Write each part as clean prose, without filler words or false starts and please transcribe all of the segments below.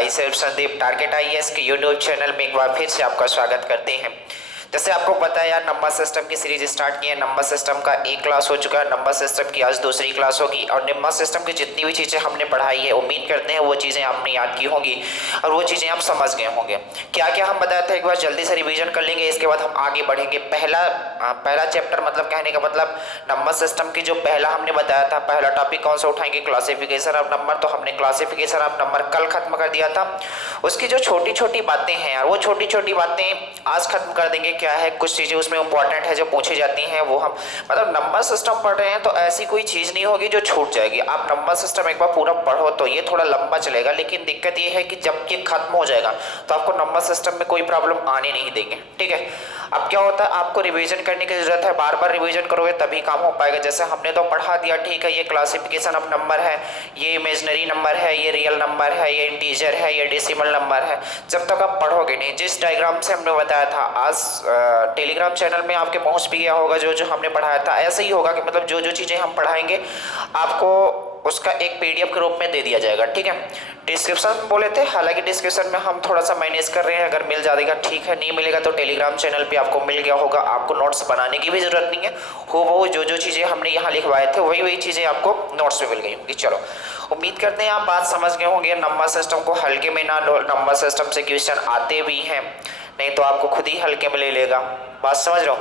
भाई self Sandeep target IAS के YouTube channel में एक बार फिर से आपका स्वागत करते हैं। जैसे आपको पता है यार, नंबर सिस्टम की सीरीज स्टार्ट की है। नंबर सिस्टम का एक क्लास हो चुका है, नंबर सिस्टम की आज दूसरी क्लास होगी और नंबर सिस्टम की जितनी भी चीज़ें हमने पढ़ाई है उम्मीद करते हैं वो चीज़ें आपने याद की होंगी और वो चीज़ें आप समझ गए होंगे। क्या क्या हम बताए थे एक बार जल्दी से रिवीजन कर लेंगे, इसके बाद हम आगे बढ़ेंगे। पहला चैप्टर मतलब कहने का मतलब नंबर सिस्टम की जो पहला हमने बताया था, पहला टॉपिक कौन सा उठाएंगे, क्लासिफिकेशन ऑफ नंबर। तो हमने क्लासिफिकेशन ऑफ नंबर कल खत्म कर दिया था। उसकी जो छोटी छोटी बातें हैं यार, वो छोटी छोटी बातें आज खत्म कर देंगे। क्या है, कुछ चीज़ें उसमें इंपॉर्टेंट है जो पूछी जाती हैं, वो हम मतलब नंबर सिस्टम पढ़ रहे हैं तो ऐसी कोई चीज़ नहीं होगी जो छूट जाएगी। आप नंबर सिस्टम एक बार पूरा पढ़ो तो ये थोड़ा लंबा चलेगा, लेकिन दिक्कत ये है कि जब ये खत्म हो जाएगा तो आपको नंबर सिस्टम में कोई प्रॉब्लम आने नहीं देंगे। ठीक है, अब क्या होता है, आपको रिवीजन करने की जरूरत है। बार बार रिवीजन करोगे तभी काम हो पाएगा। जैसे हमने तो पढ़ा दिया, ठीक है, ये क्लासिफिकेशन ऑफ नंबर है, ये इमेजिनरी नंबर है, ये रियल नंबर है, ये इंटीजर है, ये डेसिमल नंबर है। जब तक आप पढ़ोगे नहीं, जिस डायग्राम से हमने बताया था आज टेलीग्राम चैनल में आपके पहुंच भी गया होगा, जो जो हमने पढ़ाया था ऐसे ही होगा कि मतलब जो जो चीज़ें हम पढ़ाएंगे आपको उसका एक पीडीएफ के रूप में दे दिया जाएगा। ठीक है, डिस्क्रिप्शन में बोले थे, हालांकि डिस्क्रिप्शन में हम थोड़ा सा मैनेज कर रहे हैं, अगर मिल जाएगा ठीक है, नहीं मिलेगा तो टेलीग्राम चैनल पे आपको मिल गया होगा। आपको नोट्स बनाने की भी जरूरत नहीं है, वो जो जो चीज़ें हमने यहाँ लिखवाए थे वही वही चीज़ें आपको नोट्स में मिल गई होंगी। चलो, उम्मीद करते हैं आप बात समझ गए होंगे। नंबर सिस्टम को हल्के में ना लो, नंबर सिस्टम से क्वेश्चन आते भी हैं, नहीं तो आपको खुद ही हल्के में ले लेगा। बात समझ रहे हो?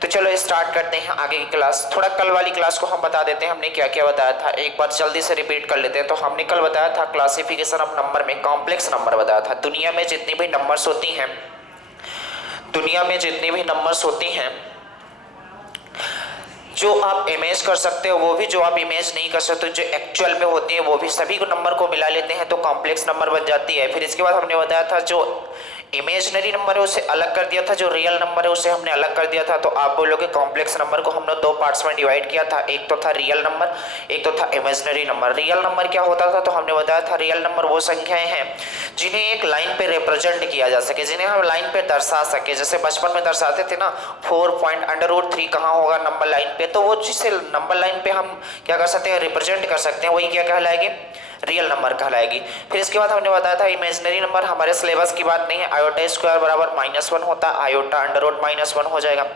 तो चलो स्टार्ट करते हैं आगे की क्लास। थोड़ा कल वाली क्लास को हम बता देते हैं हमने क्या क्या बताया था, एक बार जल्दी से रिपीट कर लेते हैं। तो हमने कल बताया था क्लासिफिकेशन ऑफ नंबर में कॉम्प्लेक्स नंबर बताया था। दुनिया में जितनी भी नंबर्स होती हैं, दुनिया में जितनी भी नंबर्स होती हैं जो आप इमेज कर सकते हो, वो भी जो आप इमेज नहीं कर सकते, जो एक्चुअल में होती है, वो भी सभी को नंबर को मिला लेते हैं तो कॉम्प्लेक्स नंबर बन जाती है। फिर इसके बाद हमने बताया था जो इमेजिनरी नंबर है उसे अलग कर दिया था, जो रियल नंबर है उसे हमने अलग कर दिया था। तो आप बोलोगे कॉम्प्लेक्स नंबर को हमने दो पार्ट्स में डिवाइड किया था, एक तो था रियल नंबर, एक तो था इमेजिनरी नंबर। रियल नंबर क्या होता था, तो हमने बताया था रियल नंबर वो संख्याएं हैं जिन्हें एक लाइन पे रिप्रेजेंट किया जा सके, जिन्हें हम लाइन पे दर्शा सके। जैसे बचपन में दर्शाते थे ना 4.√3 कहाँ होगा नंबर लाइन पे, तो वो जिसे नंबर लाइन पे हम क्या कर सकते हैं, रिप्रेजेंट कर सकते हैं, वही क्या कहलाएगी, रियल नंबर कहलाएगी। फिर इसके बाद हमने बताया था इमेजिनरी नंबर हमारे सिलेबस की बात नहीं है, आयोटा स्क्वायर बराबर -1 होता है, आयोटा अंडर रूट -1 हो जाएगा।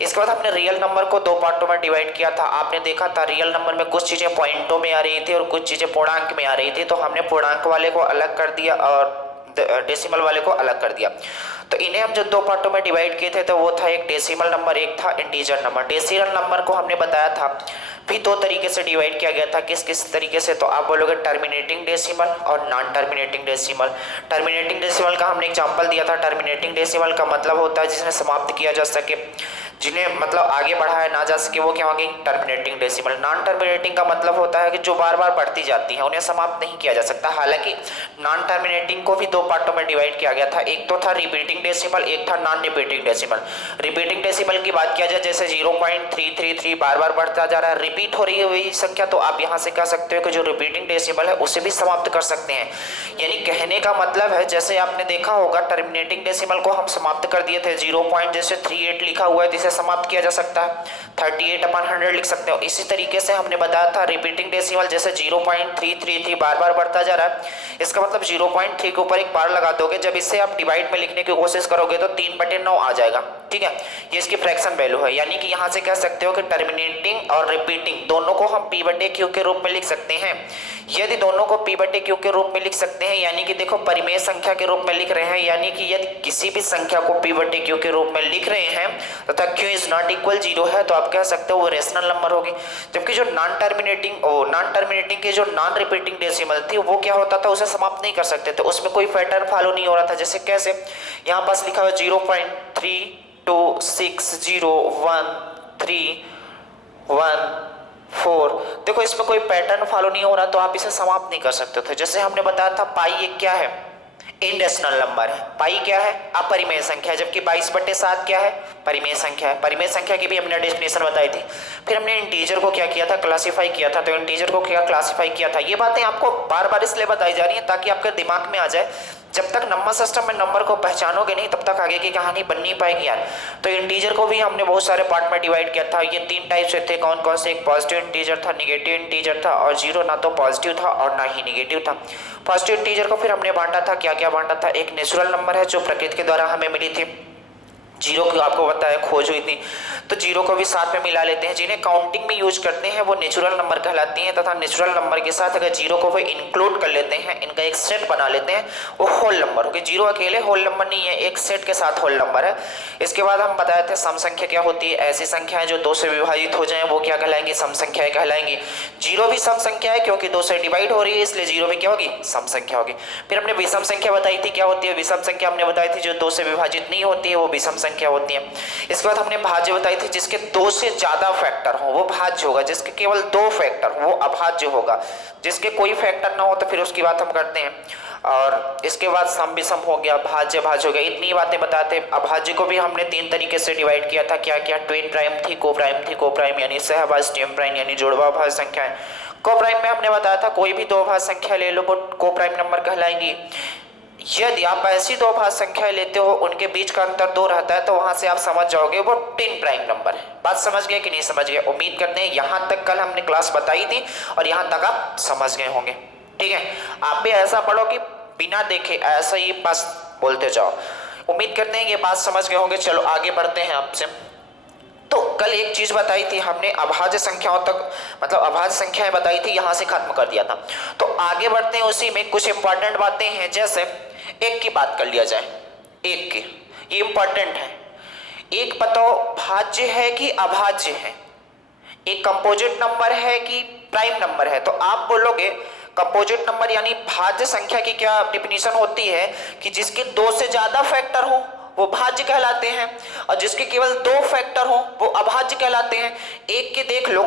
इसके बाद हमने रियल नंबर को दो पार्टों में डिवाइड किया था। आपने देखा था रियल नंबर में कुछ चीज़ें पॉइंटों में आ रही थी और कुछ चीज़ें पूर्णांक में आ रही थी, तो हमने पूर्णांक वाले को अलग कर दिया और डेसिमल वाले को अलग कर दिया। तो इन्हें हम जो दो पार्टों में डिवाइड किए थे तो वो था एक डेसिमल नंबर, एक था इंटीजर नंबर। डेसिमल नंबर को हमने बताया था भी दो तरीके से डिवाइड किया गया था। किस किस तरीके से, तो आप बोलोगे टर्मिनेटिंग डेसिमल और non terminating decimal. Terminating decimal का हमने एग्जांपल दिया था। टर्मिनेटिंग डेसिमल का मतलब होता है जिसमें समाप्त किया जा सके, जिन्हें मतलब आगे बढ़ाया ना जा सके, वो क्या होगी, टर्मिनेटिंग डेसिमल। नॉन टर्मिनेटिंग का मतलब होता है कि जो बार बार बढ़ती जाती है, उन्हें समाप्त नहीं किया जा सकता। हालांकि नॉन टर्मिनेटिंग को भी दो पार्टों में डिवाइड किया गया था, एक तो था रिपीटिंग डेसिमल, एक था non repeating decimal. Repeating decimal की बात किया जाए, जैसे 0.333 बार बार बढ़ता जा रहा है, रिपीट हो रही है वही संख्या, तो आप यहाँ से कह सकते हो कि जो रिपीटिंग डेसिमल है उसे भी समाप्त कर सकते हैं। यानी कहने का मतलब है, जैसे आपने देखा होगा टर्मिनेटिंग डेसिमल को हम समाप्त कर दिए थे, 0.38 लिखा हुआ है जिसे समाप्त किया जा सकता है, 38/100 लिख सकते हो। इसी तरीके से हमने बताया था रिपीटिंग डेसिमल जैसे 0.333 बार बार बढ़ता जा रहा है, इसका मतलब 0.3 के ऊपर एक बार लगा दोगे, जब इसे आप डिवाइड में लिखने की कोशिश करोगे तो 3/9 आ जाएगा। ठीक है, ये इसकी फ्रैक्शन वैल्यू है। यानी कि यहाँ से कह सकते हो कि टर्मिनेटिंग और रिपीटिंग दोनों को हम P/Q के रूप में लिख सकते हैं। यदि दोनों को P/Q के रूप में लिख सकते हैं, यानी कि देखो परिमेय संख्या के रूप में लिख रहे हैं, यानी कि यदि किसी भी संख्या को P/Q के रूप में लिख रहे हैं तथा Q इज नॉट इक्वल 0 है, तो आप कह सकते हो वो रेशनल नंबर होगी। जबकि जो नॉन टर्मिनेटिंग की जो नॉन रिपीटिंग डेसिमल थी, वो क्या होता था, उसे समाप्त नहीं कर सकते थे, उसमें कोई पैटर्न फॉलो नहीं हो रहा था। जैसे कैसे, यहाँ पास लिखा हुआ 0.32601314, देखो इसमें कोई पैटर्न फॉलो नहीं हो रहा, तो आप इसे समाप्त नहीं कर सकते थे। जैसे हमने बताया था पाई एक क्या है, इंडेसिमल नंबर है। पाई क्या है? अपरिमेय संख्या, जबकि 22/7 क्या है? परिमेय संख्या है। परिमेय संख्या की भी हमने डेफिनेशन बताई थी। फिर हमने इंटीजर को क्या किया था? क्लासिफाई किया था। तो इंटीजर को क्या क्लासिफाई किया था? ये बातें आपको बार बार इसलिए बताई जा रही है ताकि आपके दिमाग में आ जाए। जब तक नंबर सिस्टम में नंबर को पहचानोगे नहीं तब तक आगे की कहानी बन नहीं पाएगी यार। तो इंटीजर को भी हमने बहुत सारे पार्ट में डिवाइड किया था। ये 3 टाइप से थे। कौन कौन से? एक पॉजिटिव इंटीजर था, निगेटिव इंटीजर था, और जीरो ना तो पॉजिटिव था और ना ही निगेटिव था। पॉजिटिव इंटीजर को फिर हमने बांटा था, क्या क्या बांटा था? एक नेचुरल नंबर है जो प्रकृति के द्वारा हमें मिली थी, जीरो की आपको बताया खोज हुई थी, तो जीरो को भी साथ में मिला लेते हैं। जिन्हें काउंटिंग में यूज करते हैं वो नेचुरल नंबर कहलाती हैं, तथा नेचुरल नंबर के साथ अगर जीरो को वो इंक्लूड कर लेते हैं, इनका एक सेट बना लेते हैं, वो होल नंबर हो गए। जीरो अकेले होल नंबर नहीं है, एक सेट के साथ होल नंबर है। इसके बाद हम बताए थे सम संख्या क्या होती है। ऐसी संख्याएं जो 2 से विभाजित हो जाए वो क्या कहलाएंगी? सम संख्याएं कहलाएंगी। जीरो भी सम संख्या है क्योंकि 2 से डिवाइड हो रही है, इसलिए जीरो भी क्या होगी? सम संख्या होगी। फिर हमने विषम संख्या बताई थी, क्या होती है? विषम संख्या हमने बताई थी जो 2 से विभाजित नहीं होती है वो विषम संख्या होती है। इसके बाद हमने भाज्य बताई थी, जिसके 2 से ज्यादा फैक्टर हो वो भाज्य होगा, जिसके केवल 2 फैक्टर हो वो अभाज्य होगा, जिसके कोई फैक्टर ना हो तो फिर उसकी बात हम करते हैं। और इसके बाद सम विषम हो गया, भाज्य भाज्य हो गया, इतनी बातें बताते। अभाज्य को भी हमने 3 तरीके से डिवाइड किया था। क्या क्या? ट्विन प्राइम थी, को प्राइम थी। को प्राइम यानी सहभाज्य, ट्विन प्राइम यानी जुड़वा भाज्य संख्याएं। को प्राइम में हमने बताया था कोई भी 2 भाज्य संख्या ले लो वो को प्राइम नंबर कहलाएंगी। यदि आप ऐसी 2 भाज्य संख्याएं लेते हो उनके बीच का अंतर 2 रहता है तो वहां से आप समझ जाओगे वो टिन प्राइम नंबर है। बात समझ गए कि नहीं समझ गए? उम्मीद करते हैं यहां तक कल हमने क्लास बताई थी और यहां तक आप समझ गए होंगे। ठीक है, आप भी ऐसा पढ़ो कि बिना देखे ऐसा ही बस बोलते जाओ। उम्मीद करते हैं ये बात समझ गए होंगे। चलो आगे बढ़ते हैं आपसे। तो कल एक चीज बताई थी हमने, अभाज्य संख्याओं तक, मतलब अभाज्य संख्याएं बताई थी, यहां से खत्म कर दिया था। तो आगे बढ़ते हैं, उसी में कुछ इंपॉर्टेंट बातें हैं। जैसे एक की बात कर लिया जाए, एक की, ये इंपॉर्टेंट है। एक बताओ भाज्य है कि अभाज्य है? एक कंपोजिट नंबर है कि प्राइम नंबर है? तो आप बोलोगे कंपोजिट नंबर यानी भाज्य संख्या की क्या डेफिनेशन होती है कि जिसके 2 से ज्यादा फैक्टर हो वो भाज्य कहलाते हैं, और जिसके केवल 2 फैक्टर हो वो अभाज्य कहलाते हैं। एक के देख लो,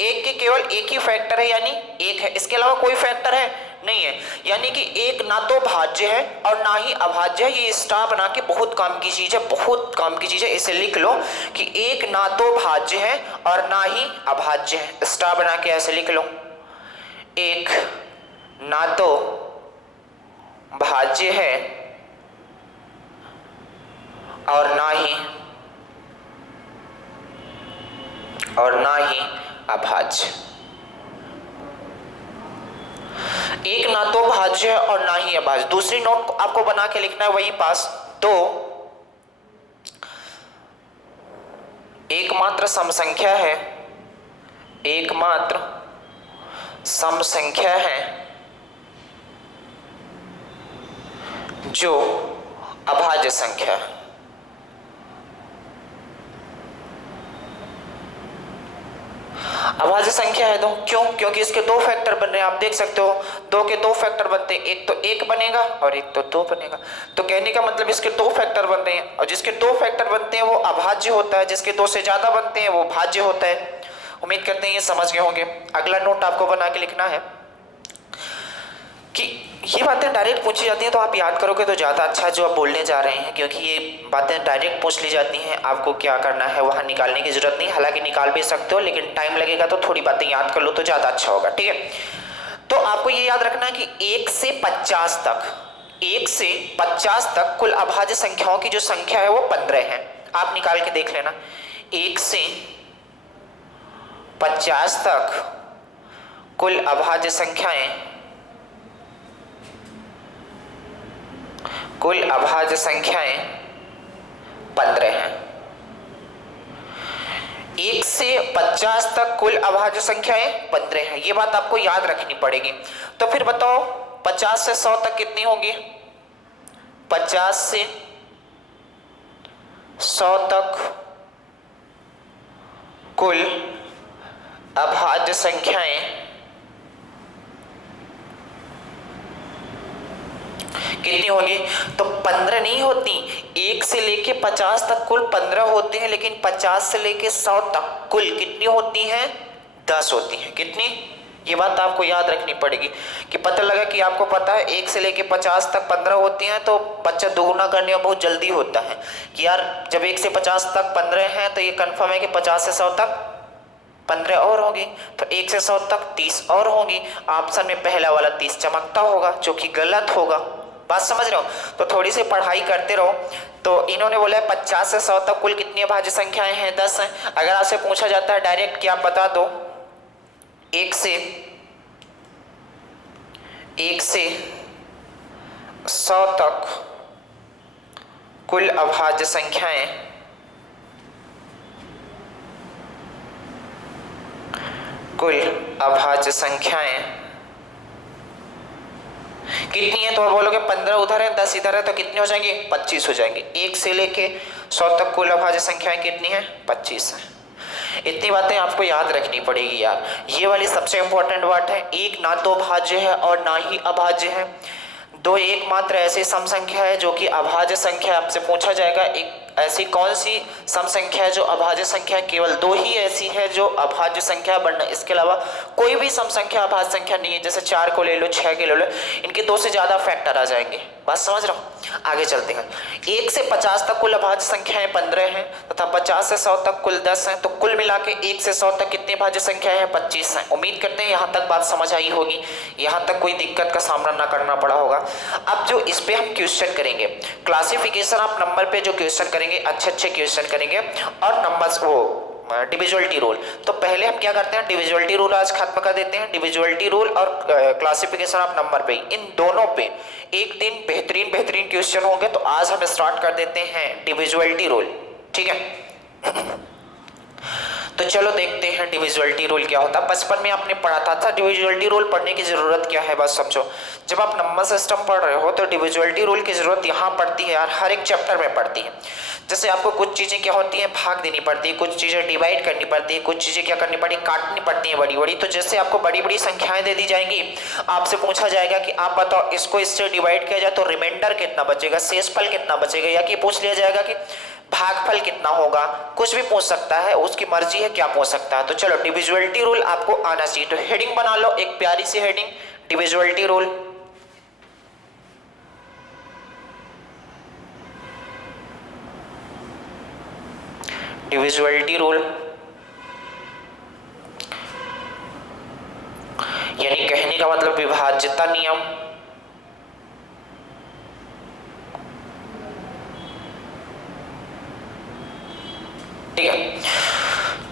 एक के केवल एक ही फैक्टर है यानी एक है, इसके अलावा कोई फैक्टर है नहीं है, यानी कि एक ना तो भाज्य है और ना ही अभाज्य है। ये स्टार बना के बहुत काम की चीज है, बहुत काम की चीज है, इसे लिख लो कि एक ना तो भाज्य है और ना ही अभाज्य है। स्टार बना के ऐसे लिख लो, एक ना तो भाज्य है और ना ही अभाज्य। एक ना तो भाज्य है और ना ही अभाज्य। दूसरी नोट आपको बना के लिखना है वही पास। तो एकमात्र सम संख्या है, एकमात्र सम संख्या है जो अभाज्य संख्या है। अभाज्य संख्या है तो क्यों? क्योंकि इसके 2 फैक्टर बन रहे हैं। आप देख सकते हो 2 के 2 फैक्टर बनते हैं, एक तो 1 बनेगा और एक तो 2 बनेगा। तो कहने का मतलब इसके 2 फैक्टर बन रहे हैं, और जिसके 2 फैक्टर बनते हैं वो अभाज्य होता है, जिसके 2 से ज्यादा बनते हैं वो भाज्य होता है। उम्मीद करते हैं ये समझ गए होंगे। अगला नोट आपको बना के लिखना है कि ये बातें डायरेक्ट पूछी जाती हैं तो आप याद करोगे तो ज़्यादा अच्छा जो आप बोलने जा रहे हैं, क्योंकि ये बातें डायरेक्ट पूछ ली जाती हैं, आपको क्या करना है वहाँ निकालने की जरूरत नहीं। हालांकि निकाल भी सकते हो लेकिन टाइम लगेगा, तो थोड़ी बातें याद कर लो तो ज़्यादा अच्छा होगा। ठीक है, तो आपको ये याद रखना है कि 1 से 50 तक, 1 से 50 तक कुल अभाज्य संख्याओं की जो संख्या है वो 15 है। आप निकाल के देख लेना, 1 से 50 तक कुल अभाज्य संख्याएं, कुल अभाज्य संख्याएं 15 हैं। 1 से 50 तक कुल अभाज्य संख्याएं 15 हैं, ये बात आपको याद रखनी पड़ेगी। तो फिर बताओ 50 से 100 तक कितनी होंगी? 50 से 100 तक कुल अभाज्य संख्याएं कितनी होगी? तो 15 नहीं होती, 1 से लेके 50 तक कुल 15 होते हैं, लेकिन 50 से लेके 100 तक कुल कितनी होती हैं? 10 होती हैं। कितनी? ये बात आपको याद रखनी पड़ेगी कि पता लगा कि आपको पता है 1 से लेके 50 तक 15 होती हैं, तो बच्चा दोगुना करने में बहुत जल्दी होता है कि यार जब 1 से 50 तक 15 हैं तो ये कंफर्म है कि 50 से 100 तक 15 और होगी, तो 1 से 100 तक 30 और होगी। ऑप्शन में पहला वाला 30 चमकता होगा, जो कि गलत होगा। बात समझ रहे हो? तो थोड़ी सी पढ़ाई करते रहो। तो इन्होंने बोला है 50 से 100 तक कुल कितनी अभाज्य संख्याएं हैं? 10 हैं। अगर आपसे पूछा जाता है डायरेक्ट कि आप बता दो 1 से 100 तक कुल अभाज्य संख्याएं कितनी है? तो आप बोलोगे 15 उधर है 10 इधर है, तो कितने हो जाएंगे? 25 हो जाएंगे। 1 से लेके 100 तक कुल अभाज्य संख्याएं कितनी है? 25 है। इतनी बातें आपको याद रखनी पड़ेगी यार, ये वाली सबसे इंपॉर्टेंट बात है। एक ना तो भाज्य है और ना ही अभाज्य है, दो एकमात्र ऐसी सम संख्या है जो कि अभाज्य संख्या। आपसे पूछा जाएगा एक ऐसी कौन सी सम संख्या है जो अभाज्य संख्या है? केवल दो ही ऐसी है जो अभाज्य संख्या, वरना इसके अलावा कोई भी सम संख्या अभाज्य संख्या नहीं है। जैसे 4 को ले लो, 6 के ले लो, इनके 2 से ज्यादा फैक्टर आ जाएंगे। बात समझ रहा हूँ? आगे चलते हैं। 1 से 50 तक कुल अभाज्य संख्याएं 15 हैं तथा 50 से 100 तक कुल 10 हैं, तो कुल मिला के 1 से 100 तक कितनी अभाज्य संख्याएं हैं? 25 हैं। उम्मीद करते हैं यहाँ तक बात समझ आई होगी, यहाँ तक कोई दिक्कत का सामना ना करना पड़ा होगा। अब जो इस पे हम क्वेश्चन करेंगे, क्लासिफिकेशन आप नंबर पे जो क्वेश्चन करेंगे, अच्छे क्वेश्चन करेंगे, और नंबर्स वो डिविजिबिलिटी रूल। तो पहले हम क्या करते हैं, डिविजिबिलिटी रूल आज खत्म कर देते हैं। डिविजिबिलिटी रूल और क्लासिफिकेशन ऑफ नंबर पे, इन दोनों पे एक दिन बेहतरीन क्वेश्चन होंगे। तो आज हम स्टार्ट कर देते हैं डिविजिबिलिटी रूल, ठीक है? तो चलो देखते हैं डिविजिबिलिटी रूल क्या होता है। बचपन में आपने पढ़ा था डिविजिबिलिटी रूल पढ़ने की जरूरत क्या है? बस समझो, जब आप नंबर सिस्टम पढ़ रहे हो तो डिविजिबिलिटी रूल की जरूरत यहाँ पड़ती है यार, हर एक चैप्टर में पड़ती है। जैसे आपको कुछ चीजें क्या होती हैं, भाग देनी पड़ती है, कुछ चीजें डिवाइड करनी पड़ती है, कुछ चीजें क्या करनी पड़ती है, काटनी पड़ती है बड़ी। तो जैसे आपको बड़ी संख्याएं दे दी जाएंगी, आपसे पूछा जाएगा कि आप बताओ इसको इससे डिवाइड किया जाए तो रिमाइंडर कितना बचेगा, शेषफल कितना बचेगा, या कि पूछ लिया जाएगा कि भागफल कितना होगा। कुछ भी पूछ सकता है, उसकी मर्जी है क्या पूछ सकता है। तो चलो डिविजिबिलिटी रूल आपको आना चाहिए। तो हेडिंग बना लो, एक प्यारी सी heading, divisibility rule. Divisibility rule यानी कहने का मतलब विभाज्यता नियम। ठीक है,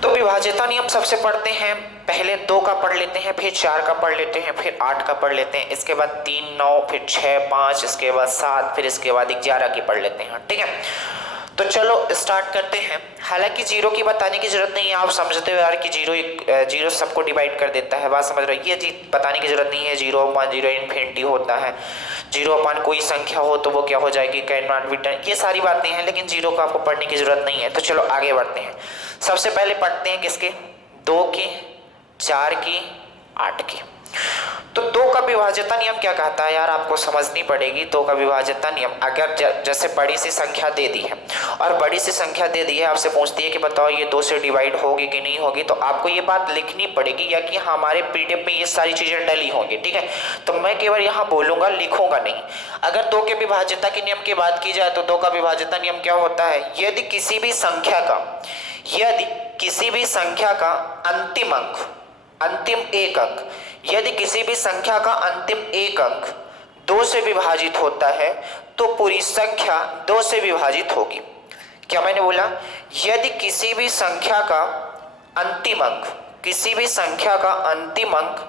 तो विभाज्यता नियम सबसे पढ़ते हैं। पहले 2 का पढ़ लेते हैं, फिर 4 का पढ़ लेते हैं, फिर 8 का पढ़ लेते हैं, इसके बाद 3, 9, फिर 6, 5, इसके बाद 7, फिर इसके बाद 11 की पढ़ लेते हैं। ठीक है, तो चलो स्टार्ट करते हैं। हालांकि जीरो की बताने की जरूरत नहीं है, आप समझते हो यार कि जीरो सबको डिवाइड कर देता है। बात समझ रहे हो? ये बताने की जरूरत नहीं है। 0/0 इन्फिनिटी होता है, 0 कोई संख्या हो तो वो क्या हो जाएगी, कैन नॉट बी टर्न, ये सारी बातें हैं, लेकिन जीरो को आपको पढ़ने की जरूरत नहीं है। तो चलो आगे बढ़ते हैं। सबसे पहले पढ़ते हैं किसके, 2 की, 4 की, 8 की। तो 2 का विभाज्यता नियम क्या कहता है यार, आपको समझनी पड़ेगी। 2 का विभाज्यता नियम, अगर जैसे बड़ी सी संख्या दे दी है और बड़ी सी संख्या दे दी है, आपसे पूछती है कि बताओ ये 2 से डिवाइड होगी कि नहीं होगी, तो आपको ये बात लिखनी पड़ेगी, या कि हमारे पीडीएफ में ये सारी चीजें डली होंगी। ठीक है, तो मैं केवल यहाँ बोलूंगा, लिखूंगा नहीं। अगर 2 के विभाज्यता के नियम की बात की जाए तो 2 का विभाज्यता नियम क्या होता है, यदि किसी भी संख्या का अंतिम एक अंक, यदि किसी भी संख्या का अंतिम एक अंक 2 से विभाजित होता है तो पूरी संख्या 2 से विभाजित होगी। क्या मैंने बोला? यदि किसी भी संख्या का अंतिम अंक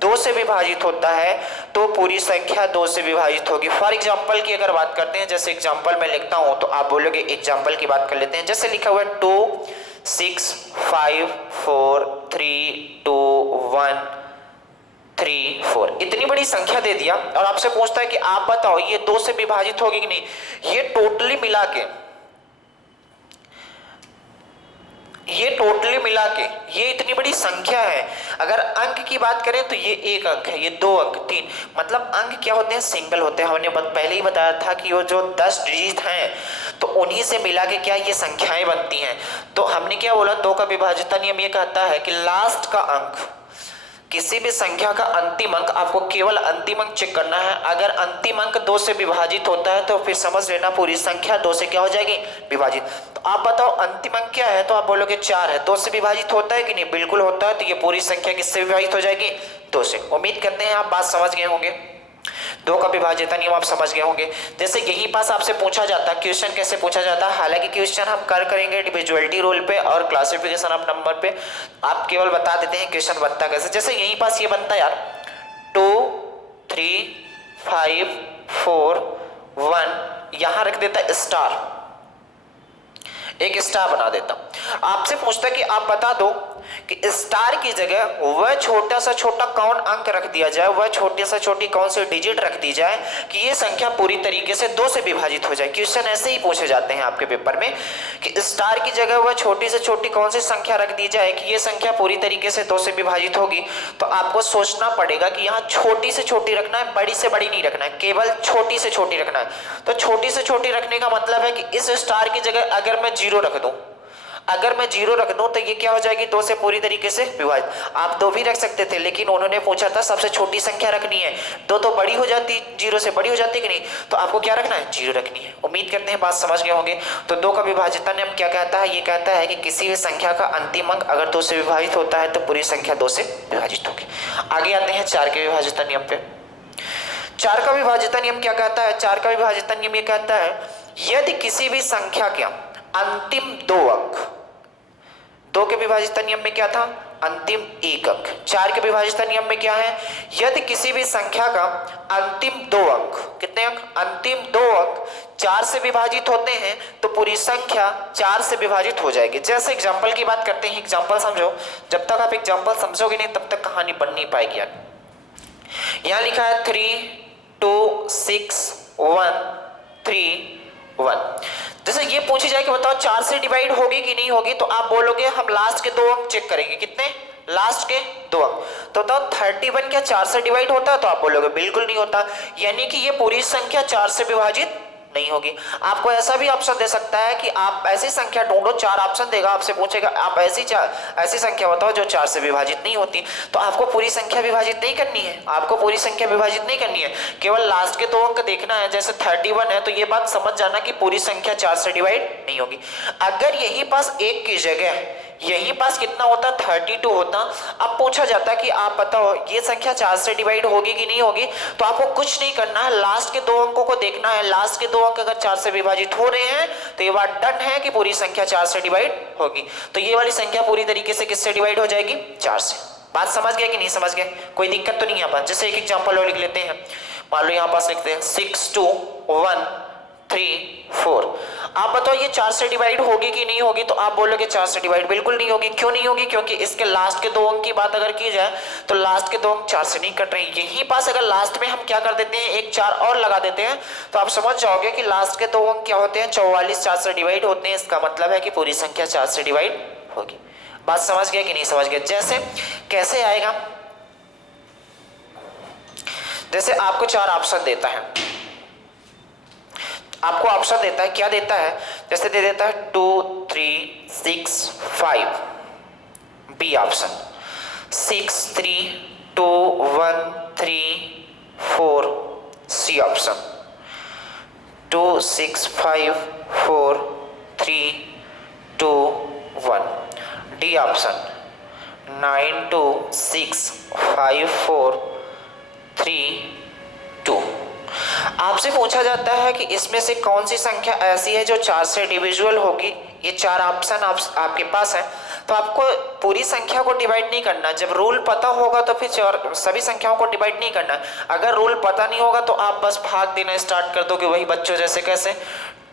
2 से विभाजित होता है तो पूरी संख्या 2 से विभाजित होगी। फॉर एग्जाम्पल की अगर बात करते हैं, जैसे एग्जाम्पल मैं लिखता हूं तो आप बोलोगे, एग्जाम्पल की बात कर लेते हैं। जैसे लिखा हुआ है 2, 6, 5, 4, 3, 2, 1, 3, 4, इतनी बड़ी संख्या दे दिया और आपसे पूछता है कि आप बताओ ये 2 से विभाजित होगी कि नहीं। ये टोटली मिला के ये इतनी बड़ी संख्या है। अगर अंक की बात करें तो ये 1 अंक है, ये 2 अंक, 3, मतलब अंक क्या होते हैं, सिंगल होते हैं। हमने पहले ही बताया था कि वो जो 10 डिजिट हैं तो उन्हीं से मिला के क्या ये संख्याएं बनती हैं। तो हमने क्या बोला, 2 का विभाज्यता नियम ये कहता है कि लास्ट का अंक किसी भी संख्या का अंतिम अंक, आपको केवल अंतिम अंक चेक करना है। अगर अंतिम अंक 2 से विभाजित होता है तो फिर समझ लेना पूरी संख्या 2 से क्या हो जाएगी, विभाजित। तो आप बताओ अंतिम अंक क्या है, तो आप बोलोगे 4 है। 2 से विभाजित होता है कि नहीं, बिल्कुल होता है। तो ये पूरी संख्या किससे विभाजित हो जाएगी, 2 से। उम्मीद करते हैं आप बात समझ गए होंगे, 2 का विभाज्यता नियम आप समझ गए होंगे। जैसे यही पास आपसे पूछा जाता, क्वेश्चन कैसे पूछा जाता है, हालांकि क्वेश्चन हम करेंगे डिविजुअलिटी रूल पे और क्लासिफिकेशन ऑफ नंबर पे, आप केवल बता देते हैं क्वेश्चन बनता कैसे। जैसे यही पास ये बनता यार 2 3 5 4 1, यहां रख देता स्टार, एक स्टार बना देता हूं। आपसे पूछता कि आप बता दो कि स्टार की जगह वह छोटा सा छोटा कौन अंक रख दिया जाए, वह छोटी से छोटी कौन सी डिजिट रख दी जाए कि ये संख्या पूरी तरीके से 2 से विभाजित हो जाए। क्वेश्चन ऐसे ही पूछे जाते हैं आपके पेपर में कि स्टार की जगह वह छोटी से छोटी कौन सी संख्या रख दी जाए कि ये संख्या पूरी तरीके से 2 से विभाजित होगी। तो आपको सोचना पड़ेगा कि यहाँ छोटी से छोटी रखना है, बड़ी से बड़ी नहीं रखना है, केवल छोटी से छोटी रखना है। तो छोटी से छोटी रखने का मतलब है कि इस स्टार की जगह अगर मैं 0 रख दूं, अगर मैं 0 रख दूं तो ये क्या हो जाएगी, 2 से पूरी तरीके से विभाजित। आप 2 भी रख सकते थे, लेकिन उन्होंने पूछा था सबसे छोटी संख्या रखनी है, 2 तो बड़ी हो जाती, 0 से बड़ी हो जाती कि नहीं, तो आपको क्या रखना है, 0 रखनी है। उम्मीद करते हैं बात समझ गए होंगे। तो 2 का विभाज्यता नियम क्या कहता है, ये कहता है कि किसी भी संख्या का अंतिम अंक अगर 2 से विभाजित होता है तो पूरी संख्या 2 से विभाजित होगी। आगे आते हैं 4 के विभाज्यता नियम पे। 4 का विभाज्यता नियम क्या कहता है, 4 का विभाज्यता नियम ये कहता है यदि किसी भी संख्या के अंतिम 2 अंक, 2 के विभाज्यता नियम में क्या था, अंतिम 1 अंक। 4 के विभाज्यता नियम में क्या है, यदि किसी भी संख्या का अंतिम 2 अंक, कितने अंक, अंतिम 2 अंक 4 से विभाजित होते हैं तो पूरी संख्या 4 से विभाजित हो जाएगी। जैसे एग्जांपल की बात करते हैं, एग्जांपल समझो, जब तक आप एग्जांपल समझोगे नहीं तब तक कहानी बन नहीं पाएगी यार। यहां लिखा है 3 2 6 1 3 1। जैसे ये पूछी जाए कि बताओ 4 से डिवाइड होगी कि नहीं होगी, तो आप बोलोगे हम लास्ट के 2 अंक चेक करेंगे, कितने, लास्ट के 2 अंक। तो बताओ 31 क्या 4 से डिवाइड होता है, तो आप बोलोगे बिल्कुल नहीं होता, यानी कि ये पूरी संख्या 4 से विभाजित नहीं होगी। आपको ऐसा भी ऑप्शन दे सकता है कि आप ऐसी संख्या ढूंढो, 4 ऑप्शन देगा, आपसे पूछेगा आप ऐसी संख्या बताओ जो 4 से विभाजित नहीं होती। तो आपको पूरी संख्या विभाजित नहीं करनी है, आपको पूरी संख्या विभाजित नहीं करनी है, केवल लास्ट के 2 अंक देखना है। जैसे 31 है तो ये बात समझ जाना कि पूरी संख्या 4 से डिवाइड नहीं होगी। अगर यही पास 1 की जगह यही पास कितना होता, 32 होता, अब पूछा जाता कि आप बताओ ये संख्या 4 से डिवाइड होगी कि नहीं होगी, तो आपको कुछ नहीं करना है, लास्ट के 2 अंकों को देखना है। लास्ट के 2 अंक अगर 4 से विभाजित हो रहे हैं तो ये बात डन है कि पूरी संख्या 4 से डिवाइड होगी। तो ये वाली संख्या पूरी तरीके से किससे डिवाइड हो जाएगी, 4 से। बात समझ गए कि नहीं समझ गए, कोई दिक्कत तो नहीं यहाँ पर। जैसे एक एग्जाम्पल और लिख लेते हैं, मान लो यहाँ पास लिखते हैं 6 2 1 3 4। आप बताओ ये 4 से डिवाइड होगी कि नहीं होगी, तो आप बोलोगे 4 से डिवाइड बिल्कुल नहीं होगी। क्यों नहीं होगी, क्योंकि इसके लास्ट के 2 अंक की बात अगर की जाए तो लास्ट के 2 अंक 4 से नहीं कट रहे हैं। यहीं पास अगर लास्ट में हम क्या कर देते हैं, एक 4 और लगा देते हैं, तो आप समझ जाओगे कि लास्ट के 2 अंक क्या होते हैं, 44 4 से डिवाइड होते हैं। इसका मतलब है कि पूरी संख्या 4 से डिवाइड होगी। बात समझ गए कि नहीं समझ गए। जैसे कैसे आएगा, जैसे आपको 4 ऑप्शन देता है, आपको ऑप्शन देता है, क्या देता है, जैसे दे देता है 2 3 6 5, B option 6 3 2 1 3 4, C option 2 6 5 4 3 2 1, D option 9 2 6 5 4 3 2। आपसे पूछा जाता है कि इसमें से कौन सी संख्या ऐसी है जो 4 से डिविजिबल होगी। ये 4 ऑप्शन आपके पास है, तो आपको पूरी संख्या को डिवाइड नहीं करना। जब रूल पता होगा तो फिर सभी संख्याओं को डिवाइड नहीं करना। अगर रूल पता नहीं होगा तो आप बस भाग देना स्टार्ट कर दोगे, वही बच्चों जैसे कैसे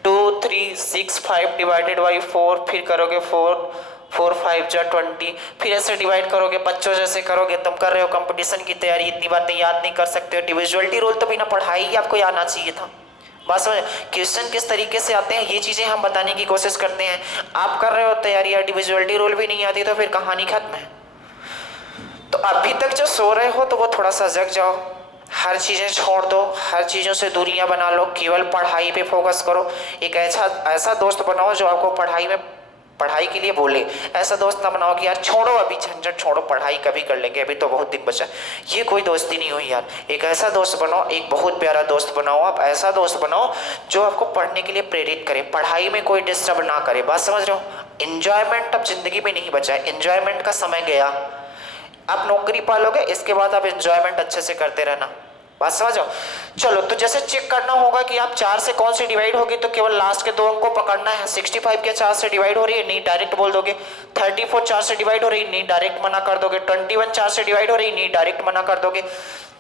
2 3 6 5 डिवाइडेड बाई 4, फिर करोगे 4 4 5 जा 20, फिर ऐसे डिवाइड करोगे, बच्चों जैसे करोगे। तुम कर रहे हो कंपटीशन की तैयारी, इतनी बातें याद नहीं कर सकते हो। डिविजुअलिटी रूल तो बिना पढ़ाई ही आपको याद आना चाहिए था। बस क्वेश्चन किस तरीके से आते हैं ये चीजें हम बताने की कोशिश करते हैं। आप कर रहे हो तैयारी या डिविजुअलिटी रूल भी नहीं आती तो फिर कहानी खत्म है। तो अभी तक जो सो रहे हो तो वो थोड़ा सा जग जाओ, हर चीजें छोड़ दो, हर चीजों से दूरियां बना लो, केवल पढ़ाई पे फोकस करो। एक ऐसा दोस्त बनाओ जो आपको पढ़ाई में पढ़ाई के लिए बोले, ऐसा दोस्त ना बनाओ कि यार छोड़ो अभी झंझट, छोड़ो पढ़ाई कभी कर लेंगे, अभी तो बहुत दिन बचा। ये कोई दोस्ती नहीं हुई यार। एक ऐसा दोस्त बनाओ, एक बहुत प्यारा दोस्त बनाओ, आप ऐसा दोस्त बनाओ जो आपको पढ़ने के लिए प्रेरित करे, पढ़ाई में कोई डिस्टर्ब ना करे। बात समझ रहे हो? एंजॉयमेंट अब जिंदगी में नहीं बचा है, एंजॉयमेंट का समय गया। आप नौकरी पालोगे, इसके बाद आप एंजॉयमेंट अच्छे से करते रहना। बात समझो? चलो, तो जैसे चेक करना होगा कि आप 4 से कौन सी डिवाइड होगी, तो केवल लास्ट के 2 अंक को पकड़ना है। 65 क्या 4 से डिवाइड हो रही है? नहीं, डायरेक्ट बोल दोगे। 34 4 से डिवाइड हो रही है? नहीं, डायरेक्ट मना कर दोगे। 21 4 से डिवाइड हो रही है? नहीं, डायरेक्ट मना कर दोगे।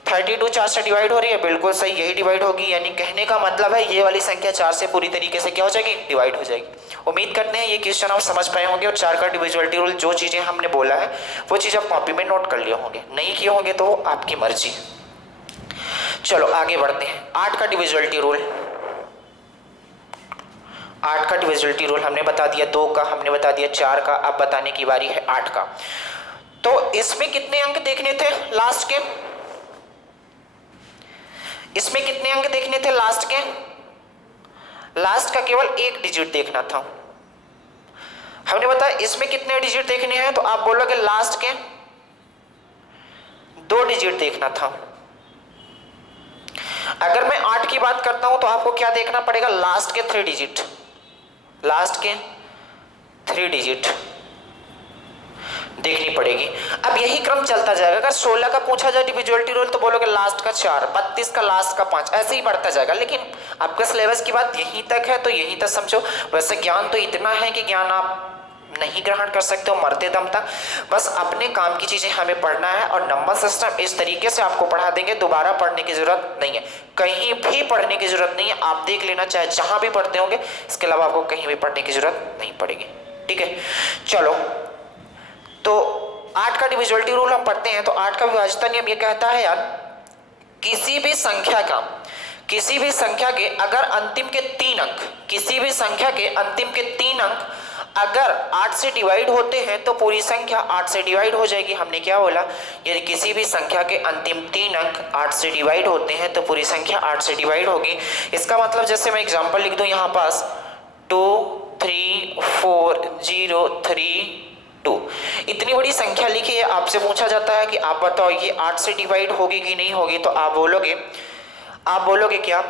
32 4 से डिवाइड हो रही है? बिल्कुल सही, यही डिवाइड होगी। यानी कहने का मतलब है ये वाली संख्या 4 से पूरी तरीके से क्या हो जाएगी? डिवाइड हो जाएगी। उम्मीद करते हैं ये क्वेश्चन आप समझ पाए होंगे, और 4 का डिविजिबिलिटी रूल जो चीजें हमने बोला है वो चीज आप कॉपी में नोट कर लिए होंगे। नहीं किए होंगे तो आपकी मर्जी। चलो आगे बढ़ते हैं। 8 का डिविजिबिलिटी रूल। 8 का डिविजिबिलिटी रूल हमने बता दिया, 2 का हमने बता दिया, 4 का। अब बताने की बारी है 8 का। तो इसमें कितने अंक देखने थे लास्ट के? इसमें कितने अंक देखने थे लास्ट के? लास्ट का केवल 1 डिजिट देखना था। हमने बताया इसमें कितने डिजिट देखने हैं, तो आप बोलोगे लास्ट के 2 डिजिट देखना था। अगर मैं 8 की बात करता हूं तो आपको क्या देखना पड़ेगा? लास्ट के 3 डिजिट, लास्ट के 3 डिजिट देखनी पड़ेगी। अब यही क्रम चलता जाएगा। अगर 16 का पूछा जाए डिविजिबिलिटी रूल तो बोलोगे लास्ट का 4, 32 का लास्ट का 5, ऐसे ही बढ़ता जाएगा। लेकिन आपका सिलेबस की बात यहीं तक है तो यहीं तक समझो। वैसे ज्ञान तो इतना है कि ज्ञान आप नहीं ग्रहण कर सकते हो मरते दम तक। बस अपने काम की चीजें हमें पढ़ना है, और नंबर सिस्टम इस तरीके से आपको पढ़ा देंगे, दोबारा पढ़ने की जरूरत नहीं है, कहीं भी पढ़ने की जरूरत नहीं है। आप देख लेना, चाहे जहां भी पढ़ते होंगे, इसके अलावा आपको कहीं भी पढ़ने की जरूरत नहीं पड़ेगी। ठीक है, चलो। तो 8 का डिविजिबिलिटी रूल हम पढ़ते हैं। तो 8 का विभाज्यता नियम ये कहता है यार, किसी भी संख्या के अगर अंतिम के 3 अंक, किसी भी संख्या के अंतिम के 3 अंक अगर 8 से डिवाइड होते हैं तो पूरी संख्या 8 से डिवाइड हो जाएगी। हमने क्या बोला? यदि किसी भी संख्या के अंतिम 3 अंक 8 से डिवाइड होते हैं तो पूरी संख्या 8 से डिवाइड होगी। इसका मतलब जैसे मैं एग्जांपल लिख दूं यहाँ पास 2 3 4 0 3 2, इतनी बड़ी संख्या लिखी है। आपसे पूछा जाता है कि आप बताओ ये 8 से डिवाइड होगी कि नहीं होगी, तो आप बोलोगे क्या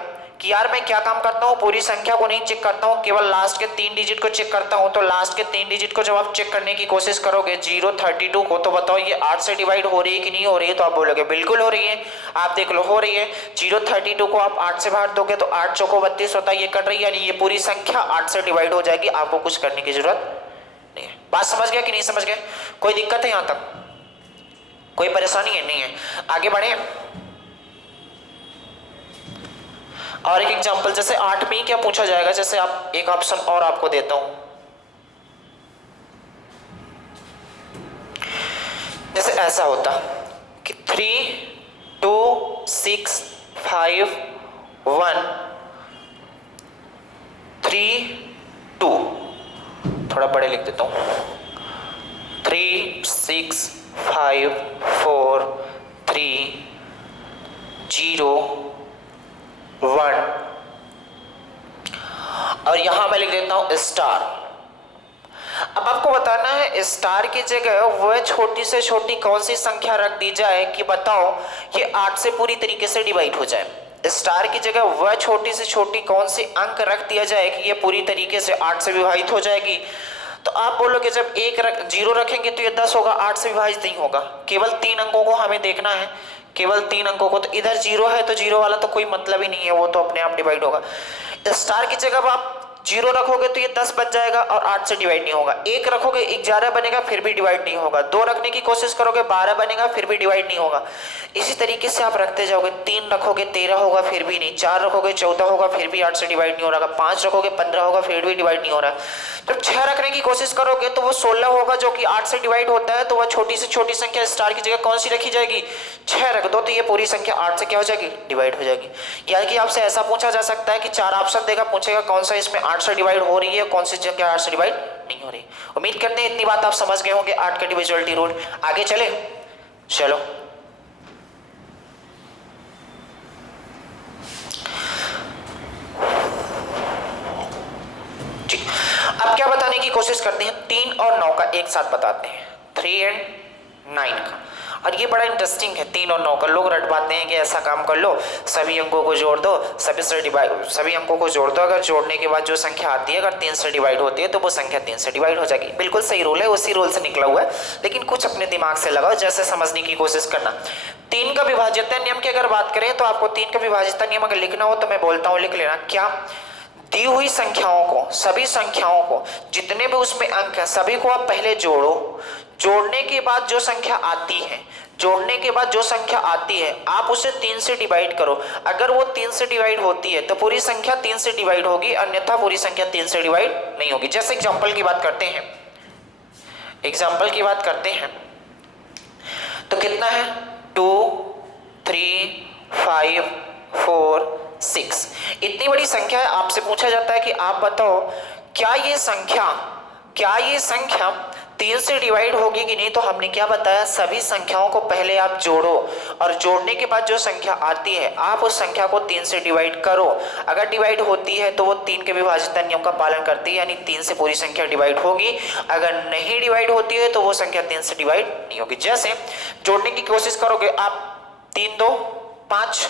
कि यार मैं क्या काम करता हूँ, पूरी संख्या को नहीं चेक करता हूँ, केवल लास्ट के 3 डिजिट को चेक करता हूँ। तो लास्ट के 3 डिजिट को जब आप चेक करने की कोशिश करोगे 0 32 को, तो बताओ ये 8 से डिवाइड हो रही है कि नहीं हो रही है? तो आप बोलोगे बिल्कुल हो रही है। आप देख लो हो रही है। 0 32 को आप 8 से बाहर दोगे तो 8 चौको 32 होता है, ये कट रही है, यानी ये पूरी संख्या 8 से डिवाइड हो जाएगी। आपको कुछ करने की जरूरत नहीं है। बात समझ गया कि नहीं समझ गए? कोई दिक्कत है? यहां तक कोई परेशानी है? नहीं है। आगे बढ़े। और एक एग्जांपल, जैसे 8 में क्या पूछा जाएगा, जैसे आप एक ऑप्शन और आपको देता हूं। जैसे ऐसा होता कि 3 2 6 5 1 3 2, थोड़ा बड़े लिख देता हूं, 3 6 5 4 3 0 1, और यहां मैं लिख देता हूं स्टार। अब आपको बताना है स्टार की जगह वह छोटी से छोटी कौन सी संख्या रख दी जाए कि बताओ ये 8 से पूरी तरीके से डिवाइड हो जाए। स्टार की जगह वह छोटी से छोटी कौन सी अंक रख दिया जाए कि ये पूरी तरीके से 8 से विभाजित हो जाएगी। तो आप बोलोगे जब 0 रखेंगे तो ये 10 होगा, 8 से विभाजित नहीं होगा। केवल 3 अंकों को हमें देखना है, केवल 3 अंकों को। तो इधर 0 है तो 0 वाला तो कोई मतलब ही नहीं है, वो तो अपने आप डिवाइड होगा। स्टार की जगह आप 0 रखोगे तो ये 10 बच जाएगा और 8 से डिवाइड नहीं होगा। 1 रखोगे 11 बनेगा, फिर भी डिवाइड नहीं होगा। 2 रखने की कोशिश करोगे 12 बनेगा, फिर भी डिवाइड नहीं होगा। इसी तरीके से आप रखते जाओगे। 3 रखोगे 13 होगा, फिर भी नहीं। 4 रखोगे 14 होगा, फिर भी 8 से डिवाइड नहीं हो रहा। 5 रखोगे 15 होगा, फिर भी डिवाइड नहीं हो रहा। जब 6 रखने की कोशिश करोगे तो वो 16 होगा, जो कि 8 से डिवाइड होता है। तो वह छोटी से छोटी संख्या स्टार की जगह कौन सी रखी जाएगी? 6 रख दो, तो ये पूरी संख्या 8 से क्या हो जाएगी? डिवाइड हो जाएगी। यानी कि आपसे ऐसा पूछा जा सकता है कि 4 ऑप्शन देगा, पूछेगा कौन सा इसमें 8 से डिवाइड हो रही है, कौन सी संख्या 8 से डिवाइड नहीं हो रही। उम्मीद करते हैं इतनी बात आप समझ गए होंगे 8 का डिविजिबिलिटी रूल। आगे चले, चलो। अब क्या बताने की की कोशिश करते हैं 3 और 9 का एक साथ बताते हैं, 3 और 9 का। और ये बड़ा इंटरेस्टिंग है, 3 और 9 का। लोग रट पाते हैं कि ऐसा काम कर लो, सभी अंकों को जोड़ दो, सभी अंकों को जोड़ दो, अगर जोड़ने के बाद जो संख्या आती है अगर 3 से डिवाइड होती है तो वो संख्या 3 से डिवाइड हो जाएगी। बिल्कुल सही रूल है, उसी रूल से निकला हुआ है, लेकिन कुछ अपने दिमाग से लगाओ, जैसे समझने की कोशिश करना। 3 का विभाज्यता नियम की अगर बात करें तो आपको 3 का विभाज्यता नियम अगर लिखना हो तो मैं बोलता हूँ लिख लेना। क्या? दी हुई संख्याओं को, सभी संख्याओं को, जितने भी उसमें अंक हैं सभी को आप पहले जोड़ो, जोड़ने के बाद जो संख्या आती है, जोड़ने के बाद जो संख्या आती है आप उसे 3 से डिवाइड करो। अगर वो 3 से डिवाइड होती है तो पूरी संख्या 3 से डिवाइड होगी, अन्यथा पूरी संख्या 3 से डिवाइड नहीं होगी। जैसे एग्जांपल की बात करते हैं, एग्जांपल की बात करते हैं तो कितना है 2 3 5 4 6, इतनी बड़ी संख्या है। आपसे पूछा जाता है कि आप बताओ क्या ये संख्या 3 से डिवाइड होगी कि नहीं। तो हमने क्या बताया, सभी संख्याओं को पहले आप जोड़ो और जोड़ने के बाद जो संख्या आती है आप उस संख्या को 3 से डिवाइड करो। अगर डिवाइड होती है तो वो 3 के विभाज्यता नियम का पालन करती है, यानी 3 से पूरी संख्या डिवाइड होगी। अगर नहीं डिवाइड होती है तो वो संख्या 3 से डिवाइड नहीं होगी। जैसे जोड़ने की कोशिश करोगे आप, 3 2 5,